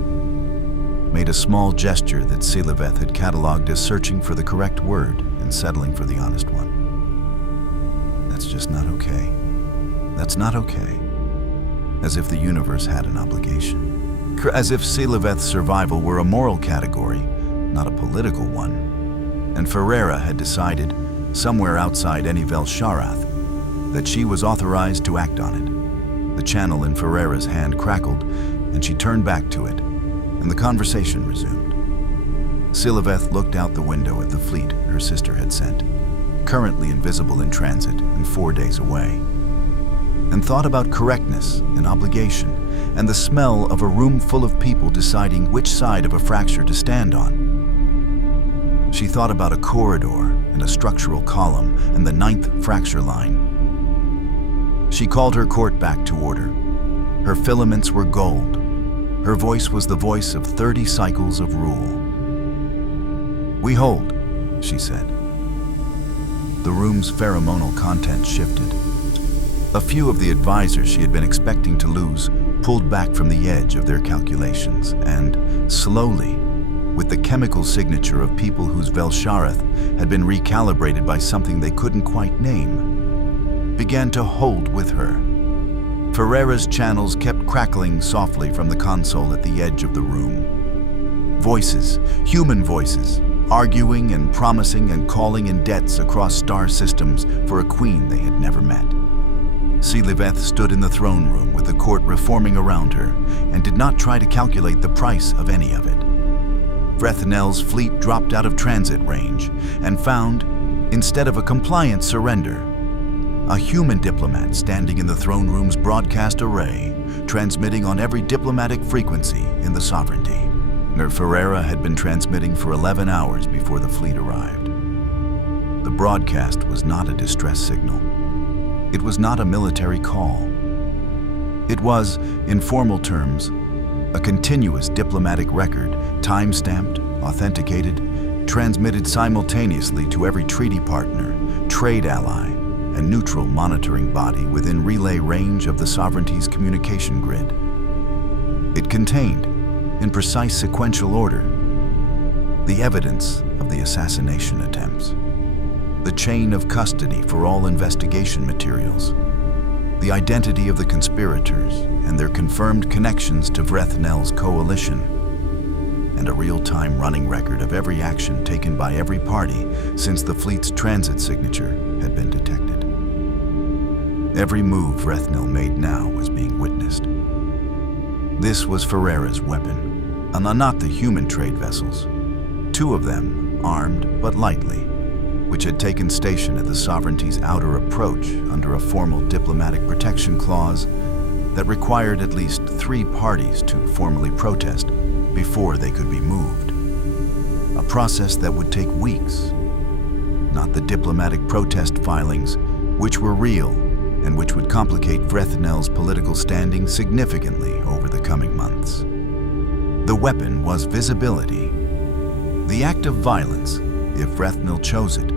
Made a small gesture that Sci-Fi had catalogued as searching for the correct word and settling for the honest one. That's just not okay. That's not okay. As if the universe had an obligation. As if Sci-Fi's survival were a moral category, not a political one. And Ferreira had decided, somewhere outside any Velsharath, that she was authorized to act on it. The channel in Ferreira's hand crackled, and she turned back to it, and the conversation resumed. Sci-Fi looked out the window at the fleet her sister had sent, currently invisible in transit and 4 days away, and thought about correctness and obligation and the smell of a room full of people deciding which side of a fracture to stand on. She thought about a corridor and a structural column and the 9th fracture line. She called her court back to order. Her filaments were gold. Her voice was the voice of 30 cycles of rule. "We hold," she said. The room's pheromonal content shifted. A few of the advisors she had been expecting to lose pulled back from the edge of their calculations and, slowly, with the chemical signature of people whose Velshareth had been recalibrated by something they couldn't quite name, began to hold with her. Ferreira's channels kept crackling softly from the console at the edge of the room. Voices, human voices, arguing and promising and calling in debts across star systems for a queen they had never met. Scifi stood in the throne room with the court reforming around her and did not try to calculate the price of any of it. Vrethnel's fleet dropped out of transit range and found, instead of a compliant surrender, a human diplomat standing in the throne room's broadcast array, transmitting on every diplomatic frequency in the sovereignty. Ferreira had been transmitting for 11 hours before the fleet arrived. The broadcast was not a distress signal. It was not a military call. It was, in formal terms, a continuous diplomatic record, time-stamped, authenticated, transmitted simultaneously to every treaty partner, trade ally, and neutral monitoring body within relay range of the sovereignty's communication grid. It contained, in precise sequential order, the evidence of the assassination attempts, the chain of custody for all investigation materials, the identity of the conspirators and their confirmed connections to Vrethnel's coalition, and a real-time running record of every action taken by every party since the fleet's transit signature had been detected. Every move Vrethnel made now was being witnessed. This was Ferreira's weapon, and not the human trade vessels, 2 of them armed but lightly, which had taken station at the sovereignty's outer approach under a formal diplomatic protection clause that required at least 3 parties to formally protest before they could be moved. A process that would take weeks, not the diplomatic protest filings, which were real and which would complicate Vrethnel's political standing significantly over the coming months. The weapon was visibility. The act of violence, if Vrethnel chose it,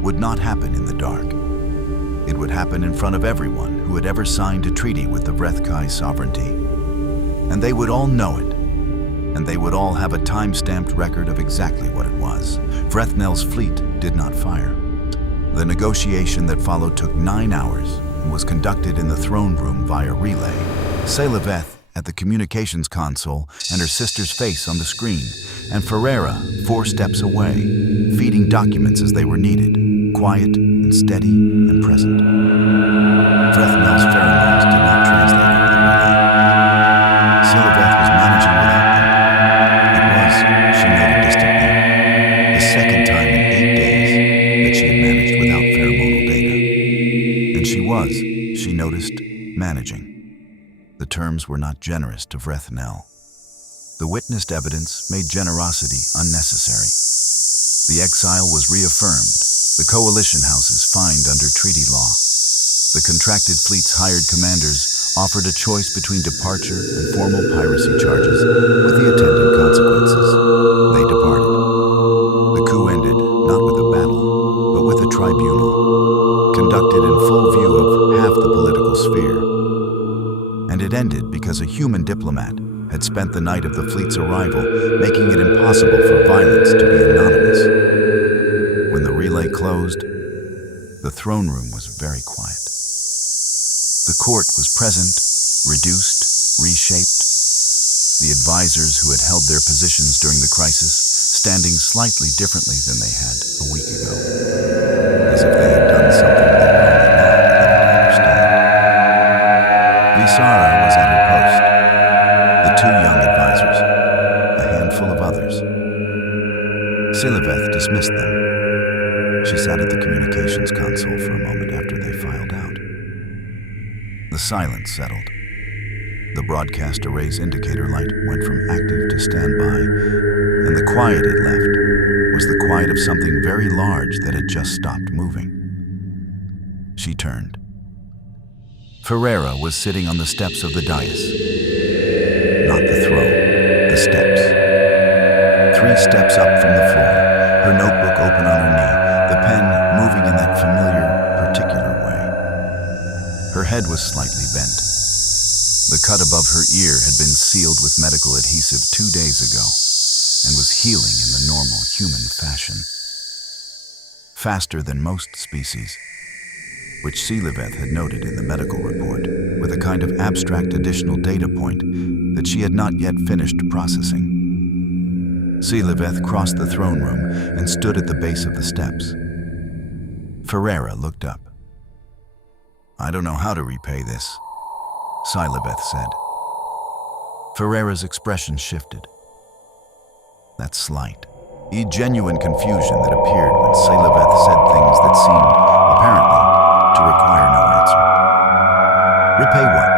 would not happen in the dark. It would happen in front of everyone who had ever signed a treaty with the Vrethkai sovereignty. And they would all know it. And they would all have a time-stamped record of exactly what it was. Vrethnel's fleet did not fire. The negotiation that followed took 9 hours and was conducted in the throne room via relay. Scifi at the communications console and her sister's face on the screen, and Ferreira 4 steps away, feeding documents as they were needed, quiet and steady and present. Vrethnel's pheromones did not translate over the relay. Scifi was managing without them. It was, she noted distantly, the second time in 8 days that she had managed without pheromonal data. And she was, she noticed, managing. The terms were not generous to Vrethnel. The witnessed evidence made generosity unnecessary. The exile was reaffirmed, the coalition houses fined under treaty law. The contracted fleet's hired commanders offered a choice between departure and formal piracy charges, with the attendant consequences. They departed. The coup ended not with a battle, but with a tribunal, conducted in full view of half the political sphere. And it ended because a human diplomat had spent the night of the fleet's arrival, making it impossible for violence to be anonymous. When the relay closed, the throne room was very quiet. The court was present, reduced, reshaped. The advisors who had held their positions during the crisis standing slightly differently than they had a week ago, as if they had done something they were only now beginning to understand. Visara was at her post, the 2 young advisors, a handful of others. Scifi dismissed them. She sat at the communications console for a moment after they filed out. The silence settled. The broadcast array's indicator light went from active to standby, and the quiet it left was the quiet of something very large that had just stopped moving. She turned. Ferreira was sitting on the steps of the dais, not the throne. steps up from the floor, her notebook open on her knee, the pen moving in that familiar, particular way. Her head was slightly bent. The cut above her ear had been sealed with medical adhesive 2 days ago and was healing in the normal human fashion. Faster than most species, which Scifi had noted in the medical report, with a kind of abstract additional data point that she had not yet finished processing. Scifi crossed the throne room and stood at the base of the steps. Ferreira looked up. "I don't know how to repay this," Scifi said. Ferreira's expression shifted. That slight, genuine confusion that appeared when Scifi said things that seemed, apparently, to require no answer. "Repay what?"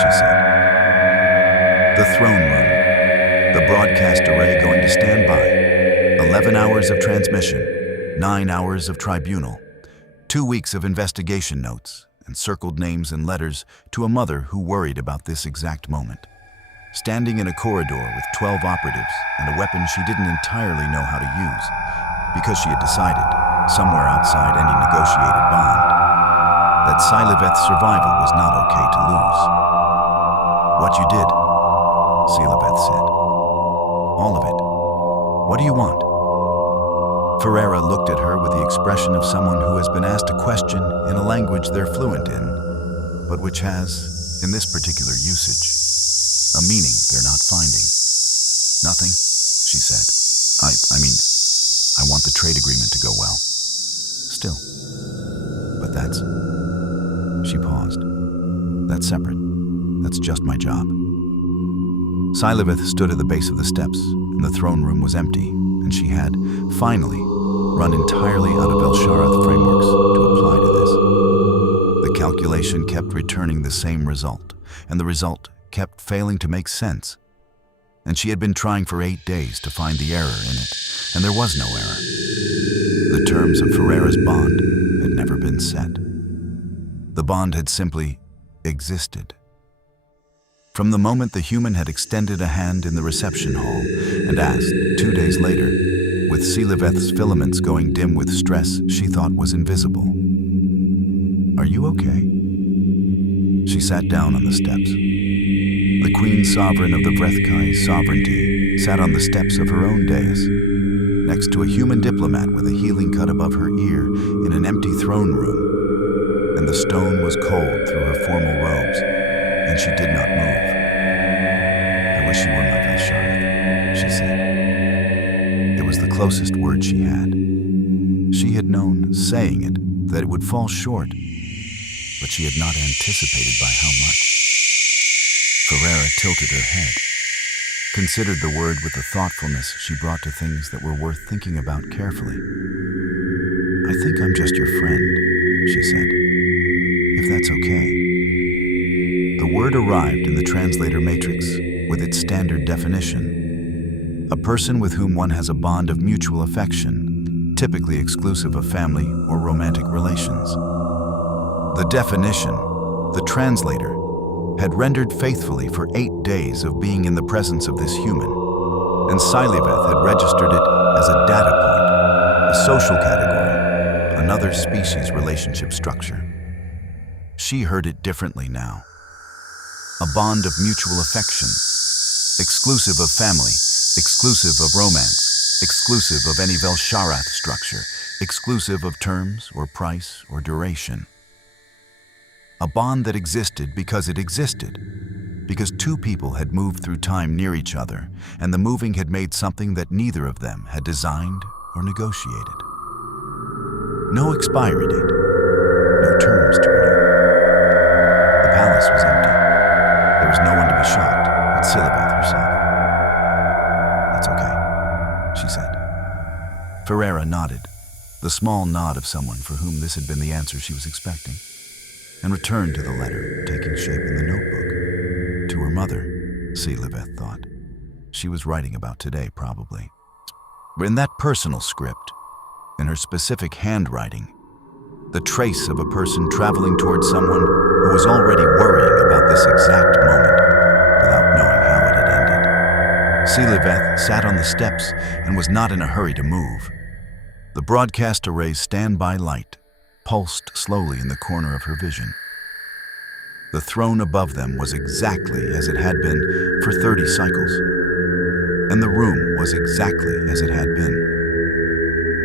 she said. "The throne room. The broadcast array going to stand by. 11 hours of transmission, 9 hours of tribunal, 2 weeks of investigation notes, and circled names and letters to a mother who worried about this exact moment. Standing in a corridor with 12 operatives and a weapon she didn't entirely know how to use, because she had decided, somewhere outside any negotiated bond, that Scifi's survival was not okay to lose. What you did," Scifi said. "All of it. What do you want?" Ferreira looked at her with the expression of someone who has been asked a question in a language they're fluent in, but which has, in this particular usage, a meaning they're not finding. "Nothing," she said. I mean, I want the trade agreement to go well. Still. But that's..." She paused. "That's separate. That's just my job." Scifi stood at the base of the steps, and the throne room was empty, and she had, finally, run entirely out of El-Sharath frameworks to apply to this. The calculation kept returning the same result, and the result kept failing to make sense. And she had been trying for 8 days to find the error in it, and there was no error. The terms of Ferreira's bond had never been set. The bond had simply existed. From the moment the human had extended a hand in the reception hall and asked, 2 days later, with Scifi's filaments going dim with stress she thought was invisible, "Are you okay?" She sat down on the steps. The Queen Sovereign of the Vrethkai's sovereignty sat on the steps of her own dais, next to a human diplomat with a healing cut above her ear in an empty throne room, and the stone was cold through her formal robes, and she did not move. "I wish you were my Velsharath," she said. It was the closest word she had. She had known, saying it, that it would fall short, but she had not anticipated by how much. Ferreira tilted her head, considered the word with the thoughtfulness she brought to things that were worth thinking about carefully. "I think I'm just your friend," she said, "if that's okay." The word arrived in the translator matrix with its standard definition: a person with whom one has a bond of mutual affection, typically exclusive of family or romantic relations. The definition, the translator, had rendered faithfully for 8 days of being in the presence of this human, and Scifi had registered it as a data point, a social category, another species relationship structure. She heard it differently now. A bond of mutual affection, exclusive of family, exclusive of romance, exclusive of any Velsharath structure, exclusive of terms or price or duration. A bond that existed because it existed, because 2 people had moved through time near each other, and the moving had made something that neither of them had designed or negotiated. No expiry date, no terms to renew. The palace was empty. There was no one to be shocked but Scifi herself. "That's okay," she said. Ferreira nodded, the small nod of someone for whom this had been the answer she was expecting, and returned to the letter taking shape in the notebook. To her mother, Scifi thought. She was writing about today, probably. But in that personal script, in her specific handwriting, the trace of a person traveling towards someone who was already worrying about this exact moment without knowing how it had ended. Siliveth sat on the steps and was not in a hurry to move. The broadcast array's standby light pulsed slowly in the corner of her vision. The throne above them was exactly as it had been for 30 cycles, and the room was exactly as it had been.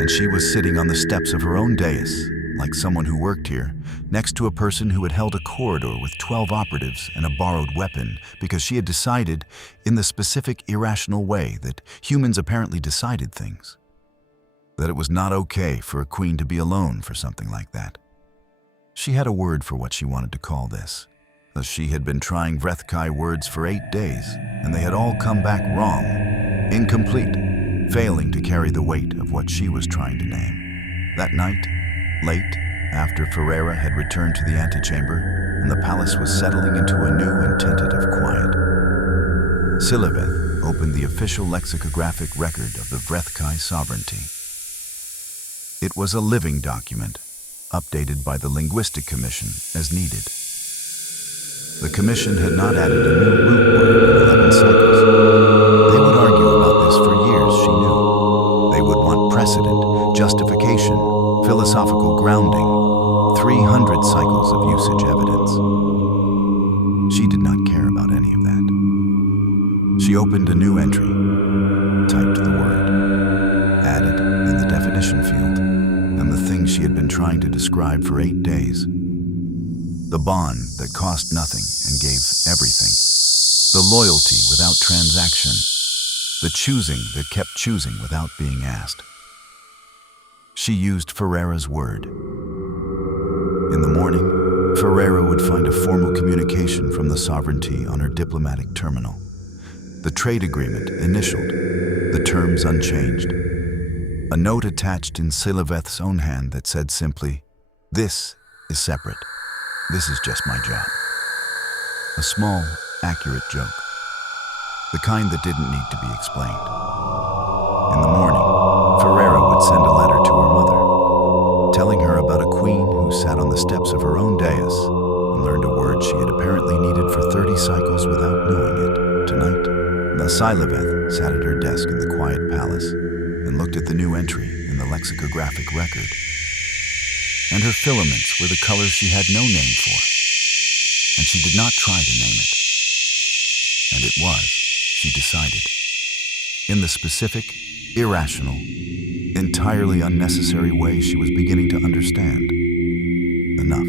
And she was sitting on the steps of her own dais, like someone who worked here, next to a person who had held a corridor with 12 operatives and a borrowed weapon because she had decided, in the specific irrational way that humans apparently decided things, that it was not okay for a queen to be alone for something like that. She had a word for what she wanted to call this. She had been trying Vrethkai words for 8 days, and they had all come back wrong, incomplete, failing to carry the weight of what she was trying to name. That night, late, after Ferreira had returned to the antechamber and the palace was settling into a new and tentative quiet, Siliveth opened the official lexicographic record of the Vrethkai sovereignty. It was a living document, updated by the Linguistic Commission as needed. The Commission had not added a new root word in 11 cycles. They would argue about this for years, she knew. They would want precedent, justification, philosophical grounding, 300 cycles of usage evidence. She did not care about any of that. She opened a new entry, typed the word, added in the definition field, and the thing she had been trying to describe for 8 days. The bond that cost nothing and gave everything. The loyalty without transaction. The choosing that kept choosing without being asked. She used Ferreira's word. In the morning, Ferreira would find a formal communication from the sovereignty on her diplomatic terminal. The trade agreement initialed, the terms unchanged. A note attached in Siliveth's own hand that said simply, "This is separate. This is just my job." A small, accurate joke. The kind that didn't need to be explained. In the morning, Ferreira would send a letter to her mother, telling her about a queen who sat on the steps of her own dais and learned a word she had apparently needed for 30 cycles without knowing it. Tonight, Siliveth sat at her desk in the quiet palace and looked at the new entry in the lexicographic record. And her filaments were the color she had no name for, and she did not try to name it. And it was, she decided, in the specific, irrational, entirely unnecessary way she was beginning to understand. Enough.